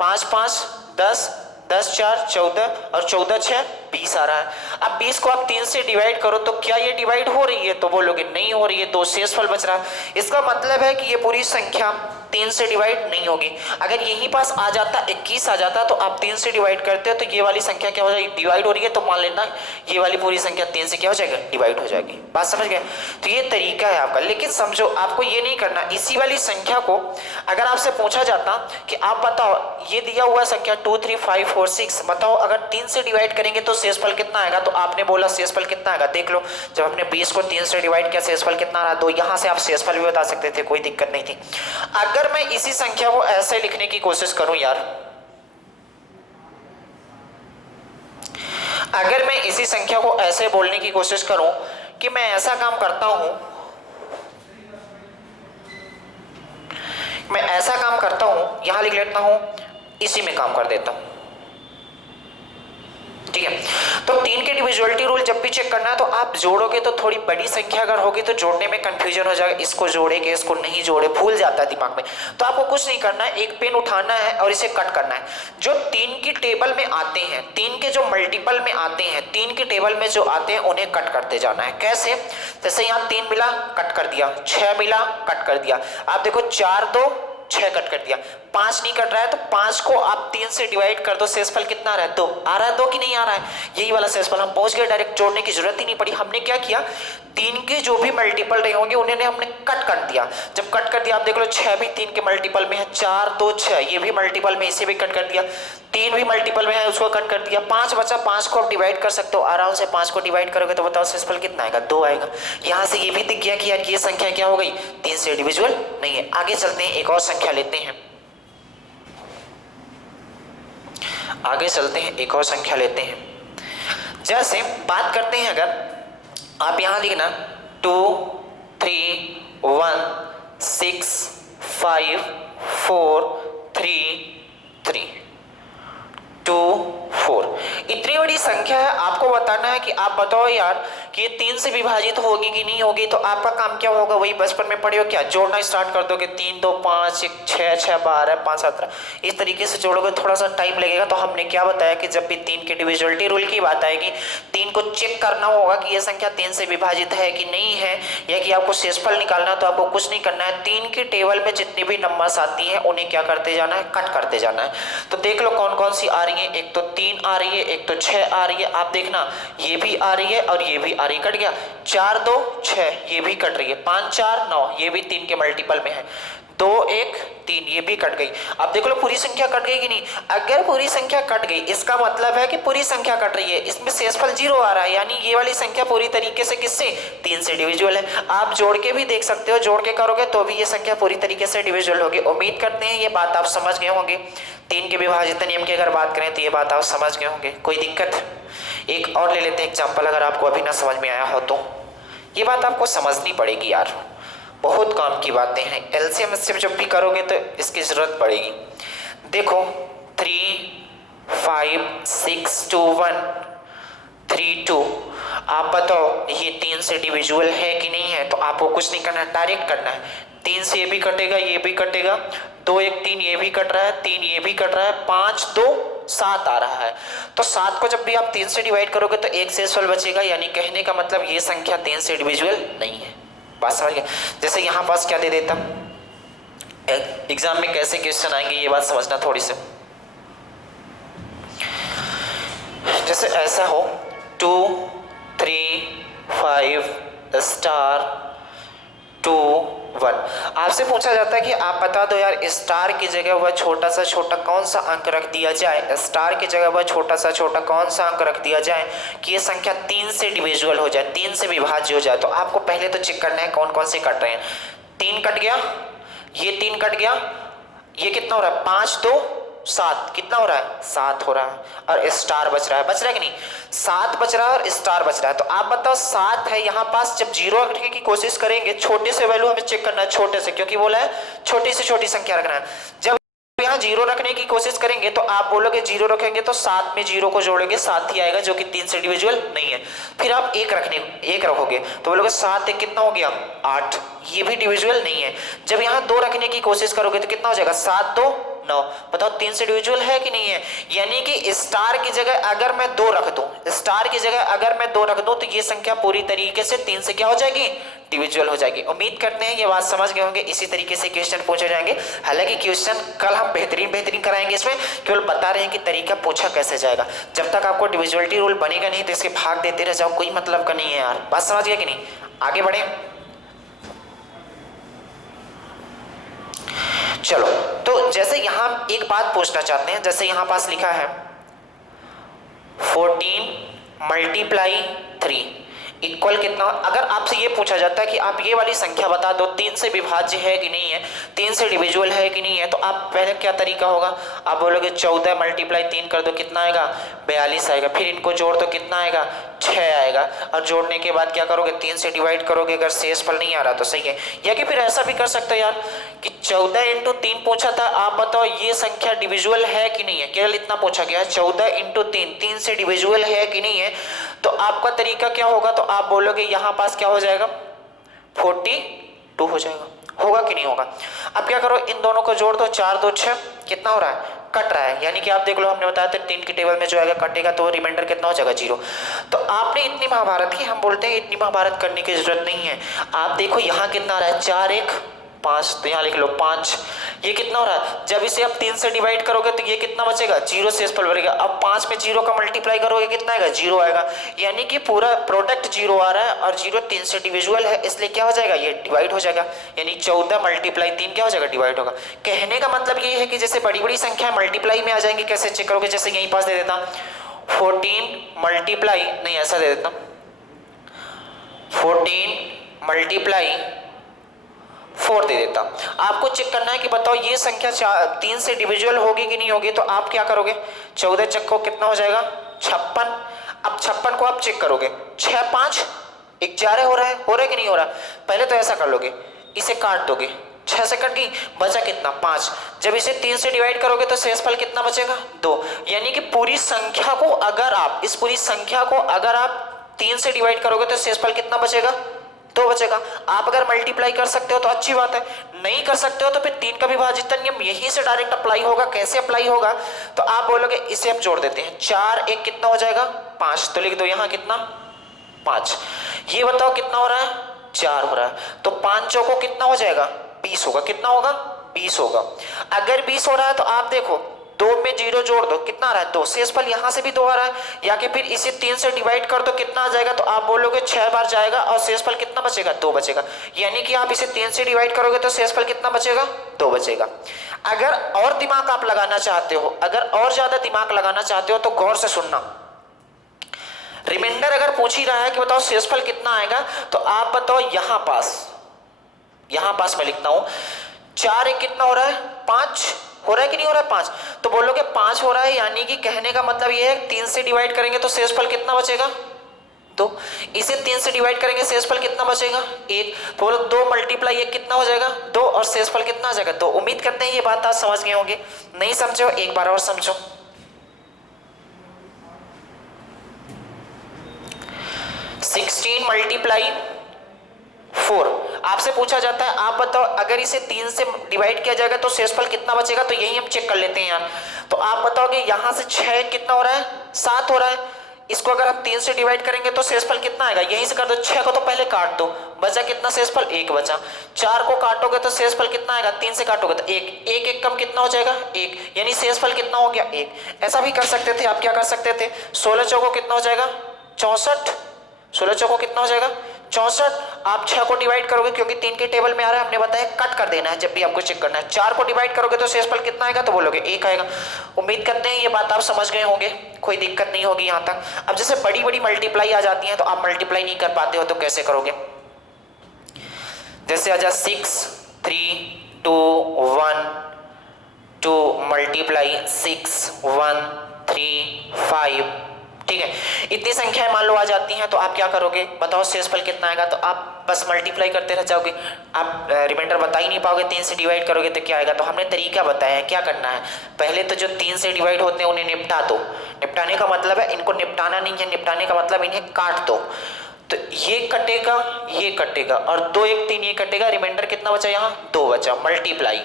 5 5 10, 10 4 14 और 14 6 20 आ रहा है। अब 20 को आप 3 से डिवाइड करो तो क्या ये डिवाइड हो रही है, तो बोलोगे नहीं हो रही है, तो शेषफल बच रहा है। इसका मतलब है कि ये पूरी संख्या 3 से डिवाइड नहीं होगी। अगर यहीं पास आ जाता 21 आ जाता तो आप 3 से डिवाइड करते हो तो ये वाली संख्या क्या हो जाएगी, डिवाइड हो रही है, तो मान लेना ये वाली पूरी संख्या 3 से क्या हो जाएगा, डिवाइड हो जाएगी। बात समझ गए? तो ये तरीका है आपका, लेकिन समझो आपको ये नहीं करना। इसी वाली संख्या को अगर आपसे पूछा जाता कि आप बताओ ये दिया हुआ संख्या 2 3 5 4 6, बताओ अगर 3 से डिवाइड करेंगे तो शेषफल कितना आएगा, तो आपने बोला शेषफल कितना आएगा। देख लो, जब हमने 20 को 3 से डिवाइड किया शेषफल कितना आ रहा, तो यहाँ से आप शेषफल भी बता सकते थे, कोई दिक्कत नहीं थी। अगर मैं इसी संख्या को ऐसे लिखने की कोशिश करूं यार, अगर मैं इसी संख्या को ऐसे बोलने की कोशिश करूं कि मैं ऐसा काम करता हूं, मैं ऐसा काम करता हूं, यहां लिख लेता हूं, इसी में काम कर देता हूं, ठीक है। तो 3 के डिविजिबिलिटी रूल जब भी चेक करना है तो आप जोड़ोगे तो थोड़ी बड़ी संख्या अगर होगी तो जोड़ने में कंफ्यूजन हो जाएगा, इसको जोड़ेंगे इसको नहीं जोड़े, भूल जाता है दिमाग में। तो आपको कुछ नहीं करना है, एक पेन उठाना है और इसे कट करना है। जो 3 की टेबल में आते हैं, 3 के जो मल्टीपल में आते हैं, 3 की टेबल में जो आते हैं उन्हें कट करते जाना है। कैसे? जैसे यहाँ 3 मिला, कट कर दिया, 6 मिला, कट कर दिया। आप देखो 4 2 6 कट कर दिया, 5 नहीं कट रहा है तो 5 को आप 3 से डिवाइड कर दो, शेषफल कितना आ रहा है, 2 आ रहा है, 2 कि नहीं आ रहा है, यही वाला शेषफल। हम पहुंच गए, डायरेक्ट जोड़ने की जरूरत ही नहीं पड़ी। हमने क्या किया, 3 के जो भी मल्टीपल रहे होंगे उन्हें हमने कट कर दिया। जब कट कर दिया आप देख लो 6 भी 3 के मल्टीपल में है, 4 2 6 ये भी मल्टीपल में, इसे भी कट कर दिया, 3 भी मल्टीपल में है उसको कट कर दिया, 5 बचा, 5 को आप डिवाइड कर सकते हो आराम से। 5 को डिवाइड करोगे तो बताओ शेषफल कितना आएगा, 2 आएगा। यहाँ से ये भी दिख गया कि यार ये संख्या क्या हो गई, 3 से डिविजिबल नहीं है। आगे चलते हैं, एक और संख्या लेते हैं, आगे चलते हैं, एक और संख्या लेते हैं। जैसे बात करते हैं, अगर आप यहां लिखना 2 3 1 6 5 4 3 3 2 4, इतनी बड़ी संख्या है। आपको बताना है कि आप बताओ यार कि ये 3 से विभाजित होगी कि नहीं होगी। तो आपका काम क्या होगा, वही बचपन में पढ़े हो क्या, जोड़ना स्टार्ट कर दोगे, 3 2 5 1 6 6 12 5 17, इस तरीके से जोड़ोगे, थोड़ा सा टाइम लगेगा। तो हमने क्या बताया कि जब भी 3 के डिविजिबिलिटी रूल की बात आएगी, 3 को चेक करना होगा कि ये संख्या 3 से विभाजित है कि नहीं है, या कि आपको शेषफल निकालना, तो आपको कुछ नहीं करना है, 3 की टेबल में जितनी भी नंबर्स आती हैं उन्हें क्या करते जाना है, कट करते जाना है। तो देख लो कौन कौन सी आ रही है, एक तो 3 आ रही है, एक तो 6 आ रही है, आप देखना ये भी आ रही है और ये भी आ रही है, कट गया। 4 2 6 ये भी कट रही है, 5 4 9 ये भी 3 के मल्टीपल में है, 2 1 3 ये भी कट गई। अब देख लो पूरी संख्या कट गई कि नहीं। अगर पूरी संख्या कट गई इसका मतलब है कि पूरी संख्या कट रही है, इसमें शेषफल 0 आ रहा है, यानी ये वाली संख्या पूरी तरीके से किससे, 3 से डिविजिबल है। आप जोड़ के भी देख सकते हो, जोड़ के करोगे तो भी ये संख्या पूरी तरीके से डिविजिबल होगी। उम्मीद करते हैं ये बात आप समझ गए होंगे। 3 के विभाजित नियम की अगर बात करें तो ये बात आप समझ गए होंगे, कोई दिक्कत। एक और ले लेते हैं एग्जाम्पल, अगर आपको अभी ना समझ में आया हो तो ये बात आपको समझनी पड़ेगी यार, बहुत काम की बातें हैं। एलसीएम एचसीएम जब भी करोगे तो इसकी जरूरत पड़ेगी। देखो 3 5 6 2 1 3 2, आप बताओ ये 3 से डिविजिबल है कि नहीं है। तो आपको कुछ नहीं करना है, डायरेक्ट करना है। 3 से ये भी कटेगा, ये भी कटेगा, 2 1 3 ये भी कट रहा है, 3 ये भी कट रहा है, 5 2 7 आ रहा है। तो 7 को जब भी आप 3 से डिवाइड करोगे तो एक शेषफल बचेगा, यानी कहने का मतलब ये संख्या 3 से डिविजिबल नहीं है। बात समझ गए। जैसे यहाँ पास क्या दे देता, एग्जाम में कैसे क्वेश्चन आएंगे ये बात समझना थोड़ी सी। जैसे ऐसा हो 2 3 5 स्टार 2 1, आपसे पूछा जाता है कि आप बता दो यार स्टार की जगह वह छोटा सा छोटा कौन सा अंक रख दिया जाए, स्टार की जगह वह छोटा सा छोटा कौन सा अंक रख दिया जाए कि ये संख्या 3 से डिविजिबल हो जाए, 3 से विभाज्य हो जाए। तो आपको पहले तो चेक करना है कौन कौन से कट रहे हैं। 3 कट गया, ये 3 कट गया, ये कितना हो रहा है 5 2 7, कितना हो रहा है 7 हो रहा है, और स्टार बच रहा है कि नहीं, 7 बच रहा है और स्टार बच रहा है। तो आप बताओ 7 है यहाँ पास, जब जीरो रखने की कोशिश करेंगे, छोटे से वैल्यू हमें चेक करना है, छोटे से, क्योंकि बोला है छोटी से छोटी संख्या रखना है। जब यहाँ जीरो रखने की कोशिश करेंगे तो आप बोलोगे जीरो रखेंगे तो 7 में जीरो को जोड़ेंगे 7 ही आएगा, जो कि 3 से डिविजिबल नहीं है। फिर आप एक रखोगे तो बोलोगे 7 1 कितना हो गया 8, ये भी डिविजिबल नहीं है। जब यहाँ 2 रखने की कोशिश करोगे तो कितना हो जाएगा 7 2 9, बताओ 3 से डिविजिबल है कि नहीं है। यानी कि स्टार की जगह अगर मैं 2 रख दूं, स्टार की जगह अगर मैं 2 रख दूं तो ये संख्या पूरी तरीके से 3 से क्या हो जाएगी, डिविजिबल हो जाएगी। उम्मीद करते हैं ये बात समझ गए होंगे। इसी तरीके से क्वेश्चन पूछे जाएंगे। हालांकि क्वेश्चन कल हम बेहतरीन कराएंगे, इसमें केवल बता रहे हैं कि तरीका पूछा कैसे जाएगा। जब तक आपको डिविजिबिलिटी रूल बनेगा नहीं तो इसके भाग देते रह जाओ, कोई मतलब का नहीं है यार। बात समझ गया कि नहीं, आगे बढ़े। चलो, तो जैसे यहां एक बात पूछना चाहते हैं, जैसे यहां पास लिखा है 14 × 3 इक्वल कितना। अगर आपसे ये पूछा जाता है कि आप ये वाली संख्या बता दो 3 से विभाज्य है कि नहीं है, 3 से डिविजिबल है कि नहीं है, तो आप पहले क्या तरीका होगा, आप बोलोगे 14 × 3 कर दो, कितना आएगा 42 आएगा। फिर इनको जोड़ दो, कितना आएगा 6 आएगा। और जोड़ने के बाद क्या करोगे 3 से डिवाइड करोगे, अगर शेषफल नहीं आ रहा तो सही है। या कि फिर ऐसा भी कर सकते हो यार कि 14 × 3 पूछा था, आप बताओ ये संख्या डिविजिबल है कि नहीं है, केवल इतना पूछा गया 14 × 3 3 से डिविजिबल है कि नहीं है। तो आपका तरीका क्या होगा, तो आप बोलोगे यहां पास क्या हो जाएगा 42 हो जाएगा, होगा कि नहीं होगा। अब क्या करो, इन दोनों को जोड़ दो, 4 2 6, कितना हो रहा है कट रहा है। यानी कि आप देख लो, हमने बताया था 3 की टेबल में जो आएगा कटेगा तो रिमाइंडर कितना हो जाएगा 0। तो आपने इतनी महाभारत की, हम बोलते हैं इतनी महाभारत करने की जरूरत नहीं है। आप देखो यहाँ कितना आ रहा है 4 1 5, तो यहाँ लिख लो 5। ये कितना हो रहा है, जब इसे आप 3 से डिवाइड करोगे तो ये कितना बचेगा 0 शेषफल बचेगा। अब 5 में 0 का मल्टीप्लाई करोगे कितना आएगा 0 आएगा। यानी कि पूरा प्रोडक्ट 0 आ रहा है और 0 3 से डिविजिबल है, इसलिए क्या हो जाएगा ये डिवाइड हो जाएगा। यानी 14 × 3 क्या हो जाएगा डिवाइड होगा। कहने का मतलब ये है कि जैसे बड़ी बड़ी संख्या मल्टीप्लाई में आ जाएंगे, कैसे चेक करोगे, जैसे यहीं पास दे देता 14 × नहीं ऐसा दे देता 14 × 4 दे देता। आपको चेक करना है कि बताओ ये संख्या 3 से डिविजिबल होगी कि नहीं होगी। तो आप क्या करोगे, 14 चक्को कितना हो जाएगा 56। अब 56 को आप चेक करोगे 6 5 11 हो रहा है कि नहीं हो रहा। पहले तो ऐसा कर लोगे, इसे काट दोगे, 6 से कट गई, बचा कितना 5। जब इसे 3 से डिवाइड करोगे तो शेषफल कितना बचेगा 2। यानी कि पूरी संख्या को अगर आप, इस पूरी संख्या को अगर आप 3 से डिवाइड करोगे तो शेषफल कितना बचेगा 2 बचेगा। आप अगर मल्टीप्लाई कर सकते हो तो अच्छी बात है, नहीं कर सकते हो तो फिर 3 का विभाजित नियम यहीं से डायरेक्ट अप्लाई होगा। कैसे अप्लाई होगा, तो आप बोलोगे इसे हम जोड़ देते हैं, 4 1 कितना हो जाएगा 5, तो लिख दो यहाँ कितना 5। ये बताओ कितना हो रहा है 4 हो रहा है, तो 5 चौको कितना हो जाएगा 20 होगा। कितना होगा 20 होगा। अगर 20 हो रहा है तो आप देखो 2 में 0 जोड़ दो, कितना आ रहा है 2, शेषफल यहाँ से भी 2 आ रहा है। या कि फिर इसे 3 से डिवाइड कर दो, कितना आ जाएगा, तो आप बोलोगे 6 बार जाएगा और शेषफल कितना बचेगा 2 बचेगा। यानी कि आप इसे 3 से डिवाइड करोगे तो शेषफल कितना बचेगा 2 बचेगा। अगर और दिमाग आप लगाना चाहते हो, अगर और ज्यादा दिमाग लगाना चाहते हो तो गौर से सुनना। रिमाइंडर अगर पूछ ही रहा है कि बताओ शेषफल कितना आएगा, तो आप बताओ यहां पास मैं लिखता हूं 4 1 कितना हो रहा है 5 हो रहा है कि नहीं हो रहा है 5। तो बोलोगे 5 हो रहा है, यानी कि कहने का मतलब ये है 3 से डिवाइड करेंगे तो शेषफल कितना बचेगा 2। इसे 3 से डिवाइड करेंगे शेषफल कितना बचेगा 1। तो बोलो 2 × 1 कितना हो जाएगा 2, और शेषफल कितना आ जाएगा 2। उम्मीद करते हैं ये बात आप समझ गए होंगे। नहीं समझे हो एक बार और समझो। 16 मल्टीप्लाई 4। आपसे पूछा जाता है आप बताओ अगर इसे 3 से डिवाइड किया जाएगा तो शेषफल कितना बचेगा, तो यही हम चेक कर लेते हैं यार। तो आप बताओगे यहां से 6 कितना हो रहा है, 7 हो रहा है। इसको अगर हम 3 से डिवाइड करेंगे तो शेषफल कितना आएगा, यहीं से कर दो। 6 को तो पहले काट दो, बचा कितना शेषफल, 1 बचा। 4 को काटोगे तो शेषफल कितना आएगा, 3 से काटोगे तो 1, 1 कम कितना हो जाएगा 1, यानी शेषफल कितना हो गया 1। ऐसा भी कर सकते थे आप, क्या कर सकते थे, 16 चौको कितना हो जाएगा 64, 16 चौको कितना हो जाएगा 64। आप 6 को डिवाइड करोगे क्योंकि 3 के टेबल में आ रहा है, हमने बताया कट कर देना है जब भी आपको चेक करना है। 4 को डिवाइड करोगे तो शेषफल कितना आएगा, तो बोलोगे 1 आएगा। उम्मीद करते हैं ये बात आप समझ गए होंगे, कोई दिक्कत नहीं होगी यहाँ तक। अब जैसे बड़ी बड़ी मल्टीप्लाई आ जाती है तो आप मल्टीप्लाई नहीं कर पाते हो तो कैसे करोगे, जैसे आ जा 6 3 2 1 2 मल्टीप्लाई 6 1 3 5, ठीक है। इतनी संख्याएं मान लो आ जाती हैं तो आप क्या करोगे बताओ, शेषफल कितना आएगा, तो आप बस मल्टीप्लाई करते रह जाओगे, आप रिमाइंडर बता ही नहीं पाओगे। 3 से डिवाइड करोगे तो क्या आएगा, तो हमने तरीका बताया है क्या करना है। पहले तो जो 3 से डिवाइड होते हैं उन्हें निपटा दो, निपटाने का मतलब है इनको निपटाना नहीं है, निपटाने का मतलब इन्हें काट दो। तो ये कटेगा ये कटेगा और 2 1 3 ये कटेगा, रिमाइंडर कितना बचा, यहाँ 2 बचा। मल्टीप्लाई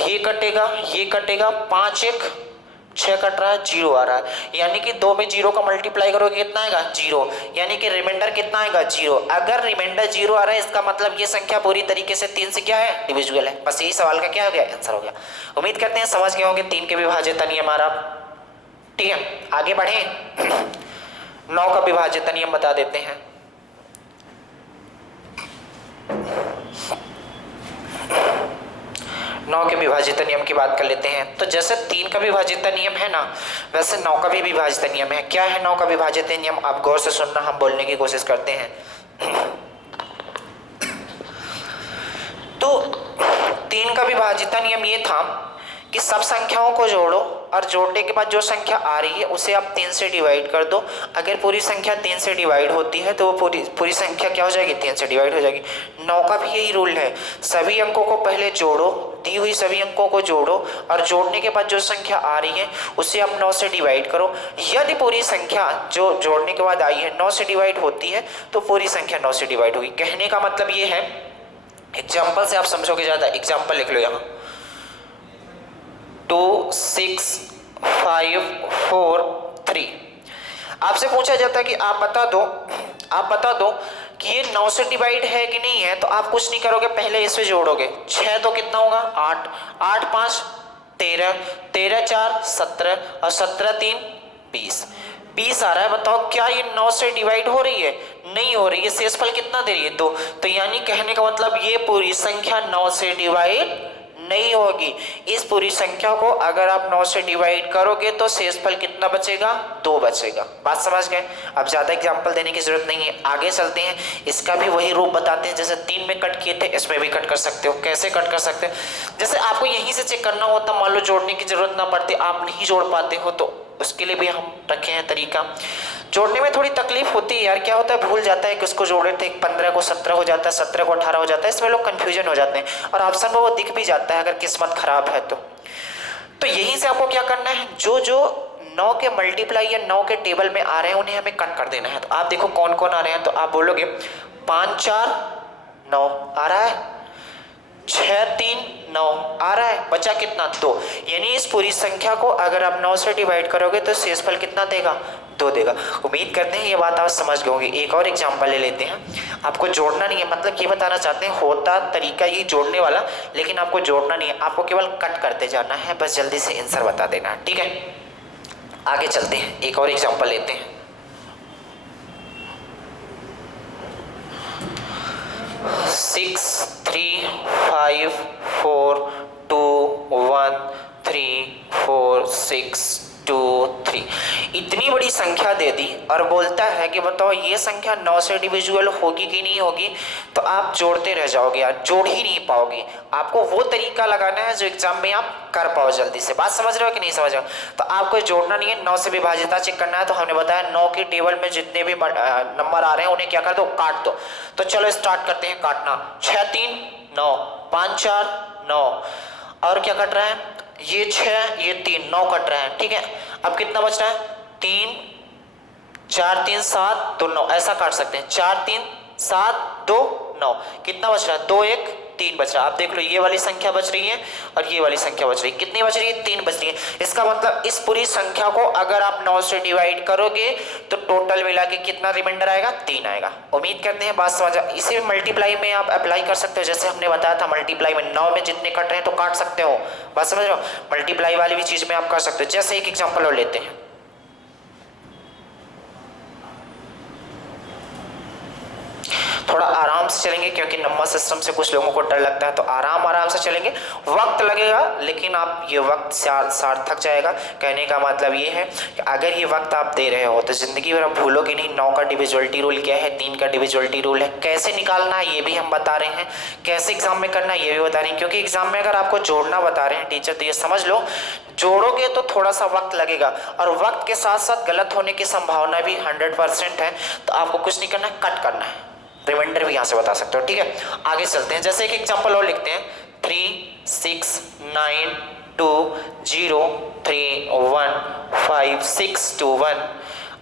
ये कटेगा 5 1 6 कट रहा है, 0 आ रहा है, यानी कि 2 में 0 का मल्टीप्लाई करोगे कितना आएगा 0, यानी कि रिमाइंडर कितना आएगा 0। अगर रिमाइंडर 0 आ रहा है इसका मतलब ये संख्या पूरी तरीके से 3 से क्या है, डिविजिबल है। बस यही सवाल का क्या हो गया, आंसर हो गया। उम्मीद करते हैं समझ गए होंगे 3 के विभाज्यता नियम हमारा, ठीक है। आगे बढ़े 9 का विभाज्यता नियम बता देते हैं। नौ के विभाज्यता नियम की बात कर लेते हैं। तो जैसे 3 का विभाज्यता नियम है ना, वैसे 9 का भी विभाज्यता नियम है। क्या है 9 का विभाज्यता नियम, आप गौर से सुनना, हम बोलने की कोशिश करते हैं। तो 3 का विभाज्यता नियम ये था कि सब संख्याओं को जोड़ो और जोड़ने के बाद जो संख्या आ रही है उसे आप 3 से डिवाइड कर दो। अगर पूरी संख्या 3 से डिवाइड होती है तो वो पूरी संख्या क्या हो जाएगी, 3 से डिवाइड हो जाएगी। 9 का भी यही रूल है, सभी अंकों को पहले जोड़ो, दी हुई सभी अंकों को जोड़ो और जोड़ने के बाद जो संख्या आ रही है उसे आप 9 से डिवाइड करो। यदि पूरी संख्या जो जोड़ने के बाद आई है 9 से डिवाइड होती है तो पूरी संख्या 9 से डिवाइड होगी। कहने का मतलब ये है, एग्जाम्पल से आप समझोगे ज़्यादा। एग्जाम्पल लिख लो यहाँ 2 6 5 4 3। आपसे पूछा जाता है कि आप बता दो कि ये 9 से डिवाइड है कि नहीं है, तो आप कुछ नहीं करोगे, पहले इसे जोड़ोगे। 6 तो कितना होगा 8, 8 5 13, 13 4 17 और 17 3 20, 20 आ रहा है। बताओ क्या ये 9 से डिवाइड हो रही है, नहीं हो रही है। शेषफल कितना दे रही है 2, तो यानी कहने का मतलब ये पूरी संख्या 9 से डिवाइड नहीं होगी। इस पूरी संख्या को अगर आप 9 से डिवाइड करोगे तो शेषफल कितना बचेगा, 2 बचेगा। बात समझ गए। अब ज्यादा एग्जांपल देने की जरूरत नहीं है, आगे चलते हैं। इसका भी वही रूप बताते हैं जैसे 3 में कट किए थे, इसमें भी कट कर सकते हो। कैसे कट कर सकते हैं, जैसे आपको यहीं से चेक करना होता, मान लो जोड़ने की जरूरत ना पड़ती, आप नहीं जोड़ पाते हो, तो उसके लिए भी हम रखे हैं तरीका। जोड़ने में थोड़ी तकलीफ होती है यार, क्या होता है भूल जाता है कि उसको जोड़े थे, 15 को 17 हो जाता है, 17 को 18 हो जाता है, इसमें लोग कंफ्यूजन हो जाते हैं और ऑप्शन में वो दिख भी जाता है अगर किस्मत खराब है तो यहीं से आपको क्या करना है, जो 9 के मल्टीप्लाई या 9 के टेबल में आ रहे हैं उन्हें हमें कट कर देना है। तो आप देखो कौन कौन आ रहे हैं, तो आप बोलोगे 5 4 9 आ रहा है, 6 3 9 आ रहा है, बचा कितना 2, यानी इस पूरी संख्या को अगर आप 9 से डिवाइड करोगे तो शेषफल कितना देगा, 2 देगा। उम्मीद करते हैं ये बात आप समझ गए होंगे। एक और एग्जांपल ले लेते हैं। आपको जोड़ना नहीं है, मतलब ये बताना चाहते हैं होता तरीका ये जोड़ने वाला, लेकिन आपको जोड़ना नहीं है, आपको केवल कट करते जाना है, बस जल्दी से आंसर बता देना है, ठीक है। आगे चलते हैं, एक और एग्जाम्पल लेते हैं। 6 3 5 4 2 1 3 4 6 2 3, इतनी बड़ी संख्या दे दी और बोलता है कि बताओ ये संख्या 9 से डिविजिबल होगी कि नहीं होगी। तो आप जोड़ते रह जाओगे यार, जोड़ ही नहीं पाओगे। आपको वो तरीका लगाना है जो एग्जाम में आप कर पाओ जल्दी से। बात समझ रहे हो कि नहीं समझ रहे हो, तो आपको जोड़ना नहीं है, 9 से विभाज्यता चेक करना है। तो हमने बताया 9 के टेबल में जितने भी नंबर आ रहे हैं उन्हें क्या कर दो, काट दो। तो चलो स्टार्ट करते हैं काटना। 6 3 9, 5 4 9, और क्या कट रहा है, ये 6 ये 3, 9 कट रहा है, ठीक है। अब कितना बच रहा है, 3 4 3 7 2 9, ऐसा काट सकते हैं। 4 3 7 2 9, कितना बच रहा है? 2 1 3 बच रहा है। आप देख लो ये वाली संख्या बच रही है और ये वाली संख्या बच रही है। कितनी बच रही है? 3 बच रही है। इसका मतलब इस पूरी संख्या को अगर आप 9 से डिवाइड करोगे तो टोटल मिला के कितना रिमाइंडर आएगा? 3 आएगा। उम्मीद करते हैं बात समझ। इसे मल्टीप्लाई में आप अप्लाई कर सकते हो, जैसे हमने बताया था मल्टीप्लाई में 9 में जितने कट रहे हैं तो काट सकते हो। बात समझ रहे हो? मल्टीप्लाई वाली भी चीज में आप कर सकते हो। जैसे एक एग्जाम्पल और लेते हैं, थोड़ा आराम से चलेंगे क्योंकि नंबर सिस्टम से कुछ लोगों को डर लगता है, तो आराम से चलेंगे। वक्त लगेगा लेकिन आप ये वक्त सार्थक जाएगा। कहने का मतलब ये है कि अगर ये वक्त आप दे रहे हो तो जिंदगी भर आप भूलोगे नहीं। 9 का डिविजिबिलिटी रूल क्या है, 3 का डिविजिबिलिटी रूल है, कैसे निकालना है ये भी हम बता रहे हैं, कैसे एग्जाम में करना है ये भी बता रहे हैं। क्योंकि एग्जाम में अगर आपको जोड़ना बता रहे हैं टीचर तो ये समझ लो जोड़ोगे तो थोड़ा सा वक्त लगेगा और वक्त के साथ साथ गलत होने की संभावना भी 100% है। तो आपको कुछ नहीं करना है, कट करना है। रिमाइंडर भी यहाँ से बता सकते हो। ठीक है, आगे चलते हैं। जैसे एक एग्जांपल और लिखते हैं, 3 6 9 2 0 3 1 5 6 2 1।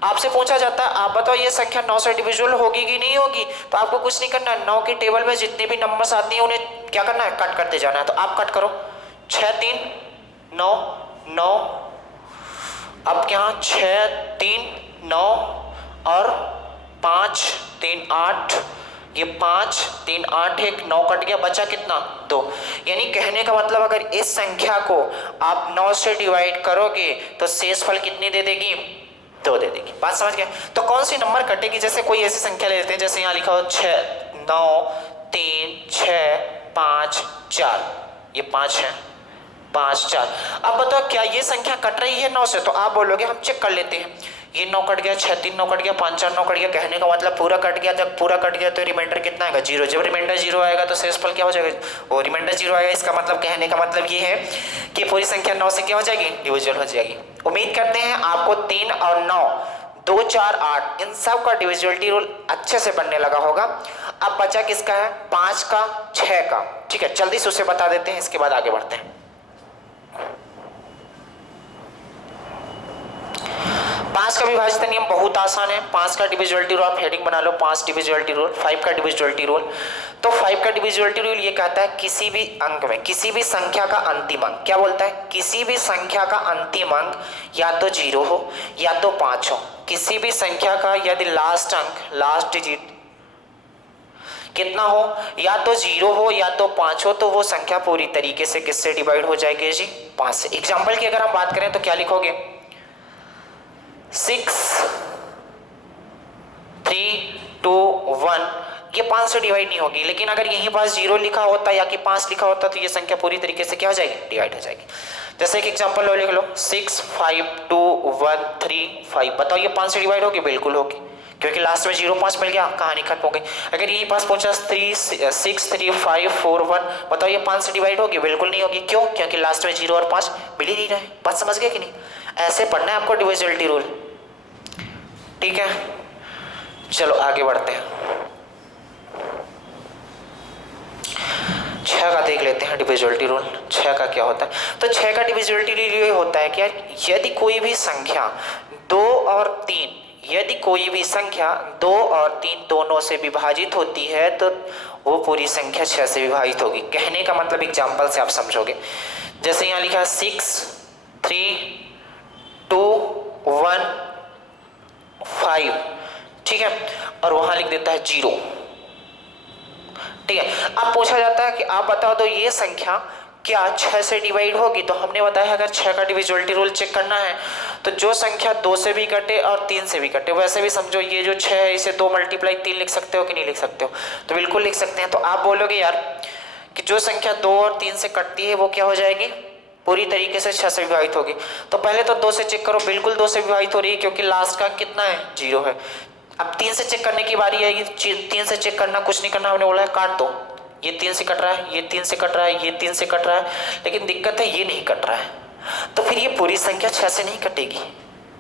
आपसे पूछा जाता है आप बताओ ये संख्या 9 से डिविजिबल होगी कि नहीं होगी? तो आपको कुछ नहीं करना है, 9 की टेबल में जितने भी नंबर्स आती हैं उन्हें क्या करना है? कट करते जाना है। तो आप कट करो। 6 3 9 9, अब क्या 6 3 9 और 5 3 8, ये 5 3 8 1 9 कट गया, बचा कितना? 2। यानी कहने का मतलब अगर इस संख्या को आप 9 से डिवाइड करोगे तो शेषफल कितनी दे देगी? 2 दे देगी। बात समझ गए? तो कौन सी नंबर कटेगी? जैसे कोई ऐसी संख्या ले लेते हैं, जैसे यहाँ लिखा हो 6 9 3 6 5 4, ये 5 है 5 4। अब बताओ क्या ये संख्या कट रही है 9 से? तो आप बोलोगे हम चेक कर लेते हैं, ये 9 कट गया, 6 3 9 कट गया, 5 4 9 कट गया। कहने का मतलब पूरा कट गया। जब पूरा कट गया तो रिमाइंडर कितना आएगा? 0। जब रिमाइंडर 0 आएगा तो शेषफल क्या हो जाएगा? वो रिमाइंडर 0 आएगा। इसका मतलब कहने का मतलब ये है कि पूरी संख्या 9 से क्या हो जाएगी? डिविजिबल हो जाएगी। उम्मीद करते हैं आपको 3 और 9 2 4 8 इन सब का डिविजिबिलिटी रूल अच्छे से बनने लगा होगा। अब बचा किसका है? 5 का 6 का। ठीक है, जल्दी से उसे बता देते हैं, इसके बाद आगे बढ़ते हैं। 5 का विभाजित नियम बहुत आसान है। 5 का डिविजिबिलिटी रूल आप हेडिंग बना लो, 5 डिविजिबिलिटी रूल। 5 का डिविजिबिलिटी रूल, तो 5 का डिविजिबिलिटी रूल ये कहता है किसी भी अंक में किसी भी संख्या का अंतिम अंक, क्या बोलता है? किसी भी संख्या का अंतिम अंक या तो 0 हो या तो 5 हो। किसी भी संख्या का यदि लास्ट अंक, लास्ट डिजिट कितना हो, या तो 0 हो या तो 5 हो, तो वो संख्या पूरी तरीके से किससे डिवाइड हो जाएगी जी? 5 से। एग्जाम्पल की अगर हम बात करें तो क्या लिखोगे? 6 3 2 1, ये 5 से डिवाइड नहीं होगी। लेकिन अगर यहीं पास 0 लिखा होता या कि 5 लिखा होता तो ये संख्या पूरी तरीके से क्या हो जाएगी? डिवाइड हो जाएगी। जैसे एक एग्जांपल लो, लिख लो 6 5 2 1 3 5। बताओ ये 5 से डिवाइड होगी? बिल्कुल होगी, क्योंकि लास्ट में 0 5 मिल गया, कहानी खत्म हो गई। अगर यहीं पास पूछा 3 6 3 5 4 1, बताओ ये 5 से डिवाइड होगी? बिल्कुल नहीं होगी। क्यों? क्योंकि लास्ट में 0 और 5 मिल ही नहीं रहे। बात समझ गए कि नहीं? ऐसे पढ़ना है आपको डिविजिबिलिटी रूल। ठीक है, चलो आगे बढ़ते हैं। 6 का देख लेते हैं डिविजिबिलिटी रूल। 6 का क्या होता है? तो 6 का डिविजिबिलिटी रूल ये होता है कि यदि कोई भी संख्या 2 और 3, यदि कोई भी संख्या 2 और 3 दोनों से विभाजित होती है तो वो पूरी संख्या 6 से विभाजित होगी। कहने का मतलब एग्जाम्पल से आप समझोगे। जैसे यहाँ लिखा 6 3 2 1 5, ठीक है, और वहां लिख देता है 0। ठीक है, अब पूछा जाता है कि आप बताओ तो ये संख्या क्या 6 से डिवाइड होगी? तो हमने बताया अगर 6 का डिविजिबिलिटी रूल चेक करना है तो जो संख्या 2 से भी कटे और 3 से भी कटे, वैसे भी समझो ये जो 6 है इसे 2 × 3 लिख सकते हो कि नहीं लिख सकते हो? तो बिल्कुल लिख सकते हैं। तो आप बोलोगे यार कि जो संख्या 2 और 3 से कटती है वो क्या हो जाएगी? पूरी तरीके से 6 से विभाजित होगी। तो पहले तो 2 से चेक करो, बिल्कुल 2 से विभाजित हो रही है क्योंकि लास्ट का कितना है? 0 है। अब 3 से चेक करने की बारी आएगी। 3 से चेक करना, कुछ नहीं करना, हमने बोला है काट दो। ये 3 से कट रहा है, ये 3 से कट रहा है, ये 3 से कट रहा है, लेकिन दिक्कत है ये नहीं कट रहा है। तो फिर ये पूरी संख्या 6 से नहीं कटेगी,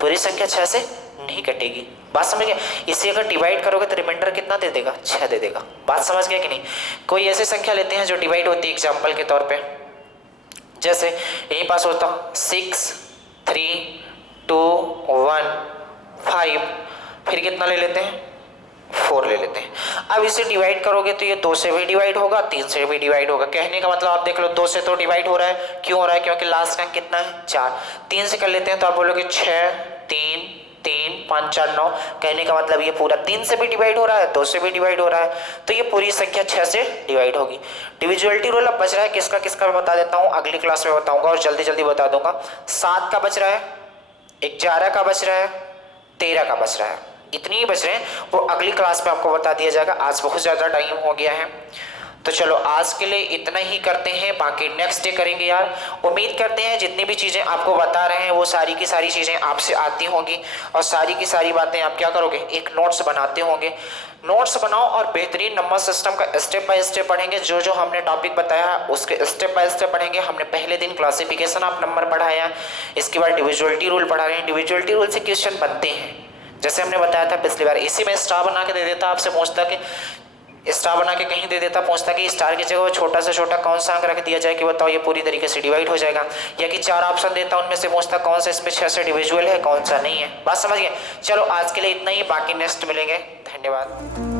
पूरी संख्या 6 से नहीं कटेगी। बात समझ गए? इसे अगर डिवाइड करोगे तो रिमाइंडर कितना दे देगा? 6 दे देगा। बात समझ गए कि नहीं? कोई ऐसी संख्या लेते हैं जो डिवाइड होती है एग्जाम्पल के तौर पर। जैसे यहीं पास होता 6 3 2 1 5, फिर कितना ले लेते हैं 4 ले लेते हैं। अब इसे डिवाइड करोगे तो ये 2 से भी डिवाइड होगा, 3 से भी डिवाइड होगा। कहने का मतलब आप देख लो 2 से तो डिवाइड हो रहा है, क्यों हो रहा है, क्योंकि लास्ट का कितना है 4। 3 से कर लेते हैं तो आप बोलोगे 6 3 3 5 4 9। कहने का मतलब ये पूरा 3 से भी डिवाइड हो रहा है, 2 से भी डिवाइड हो रहा है, तो ये पूरी संख्या 6 से डिवाइड होगी। डिविजुअलिटी रूल अब बच रहा है किसका किसका मैं बता देता हूँ, अगली क्लास में बताऊंगा और जल्दी जल्दी बता दूंगा। 7 का बच रहा है, 11 का बच रहा है, 13 का बच रहा है, इतनी ही बच रहे हैं, वो अगली क्लास में आपको बता दिया जाएगा। आज बहुत ज़्यादा टाइम हो गया है, तो चलो आज के लिए इतना ही करते हैं, बाकी नेक्स्ट डे करेंगे यार। उम्मीद करते हैं जितनी भी चीज़ें आपको बता रहे हैं वो सारी की सारी चीज़ें आपसे आती होंगी और सारी की सारी बातें आप क्या करोगे, एक नोट्स बनाते होंगे। नोट्स बनाओ और बेहतरीन नंबर सिस्टम का स्टेप बाय स्टेप पढ़ेंगे। जो जो हमने टॉपिक बताया है उसके स्टेप बाय स्टेप पढ़ेंगे। हमने पहले दिन क्लासिफिकेशन ऑफ नंबर पढ़ाया, इसके बाद डिविजुअलिटी रूल पढ़ा रहे हैं। डिविजुअलिटी रूल से क्वेश्चन बनते हैं, जैसे हमने बताया था पिछली बार। इसी में स्टार बना के दे देता, आपसे पूछता कि स्टार बना के कहीं दे देता, पूछता कि स्टार की जगह छोटा से छोटा कौन सा अंक रख दिया जाए कि बताओ ये पूरी तरीके से डिवाइड हो जाएगा। या कि 4 ऑप्शन देता, उनमें से पूछता कौन सा इसमें 6 से डिविजुअल है, कौन सा नहीं है। बात समझ गए। चलो आज के लिए इतना ही, बाकी नेक्स्ट मिलेंगे। धन्यवाद।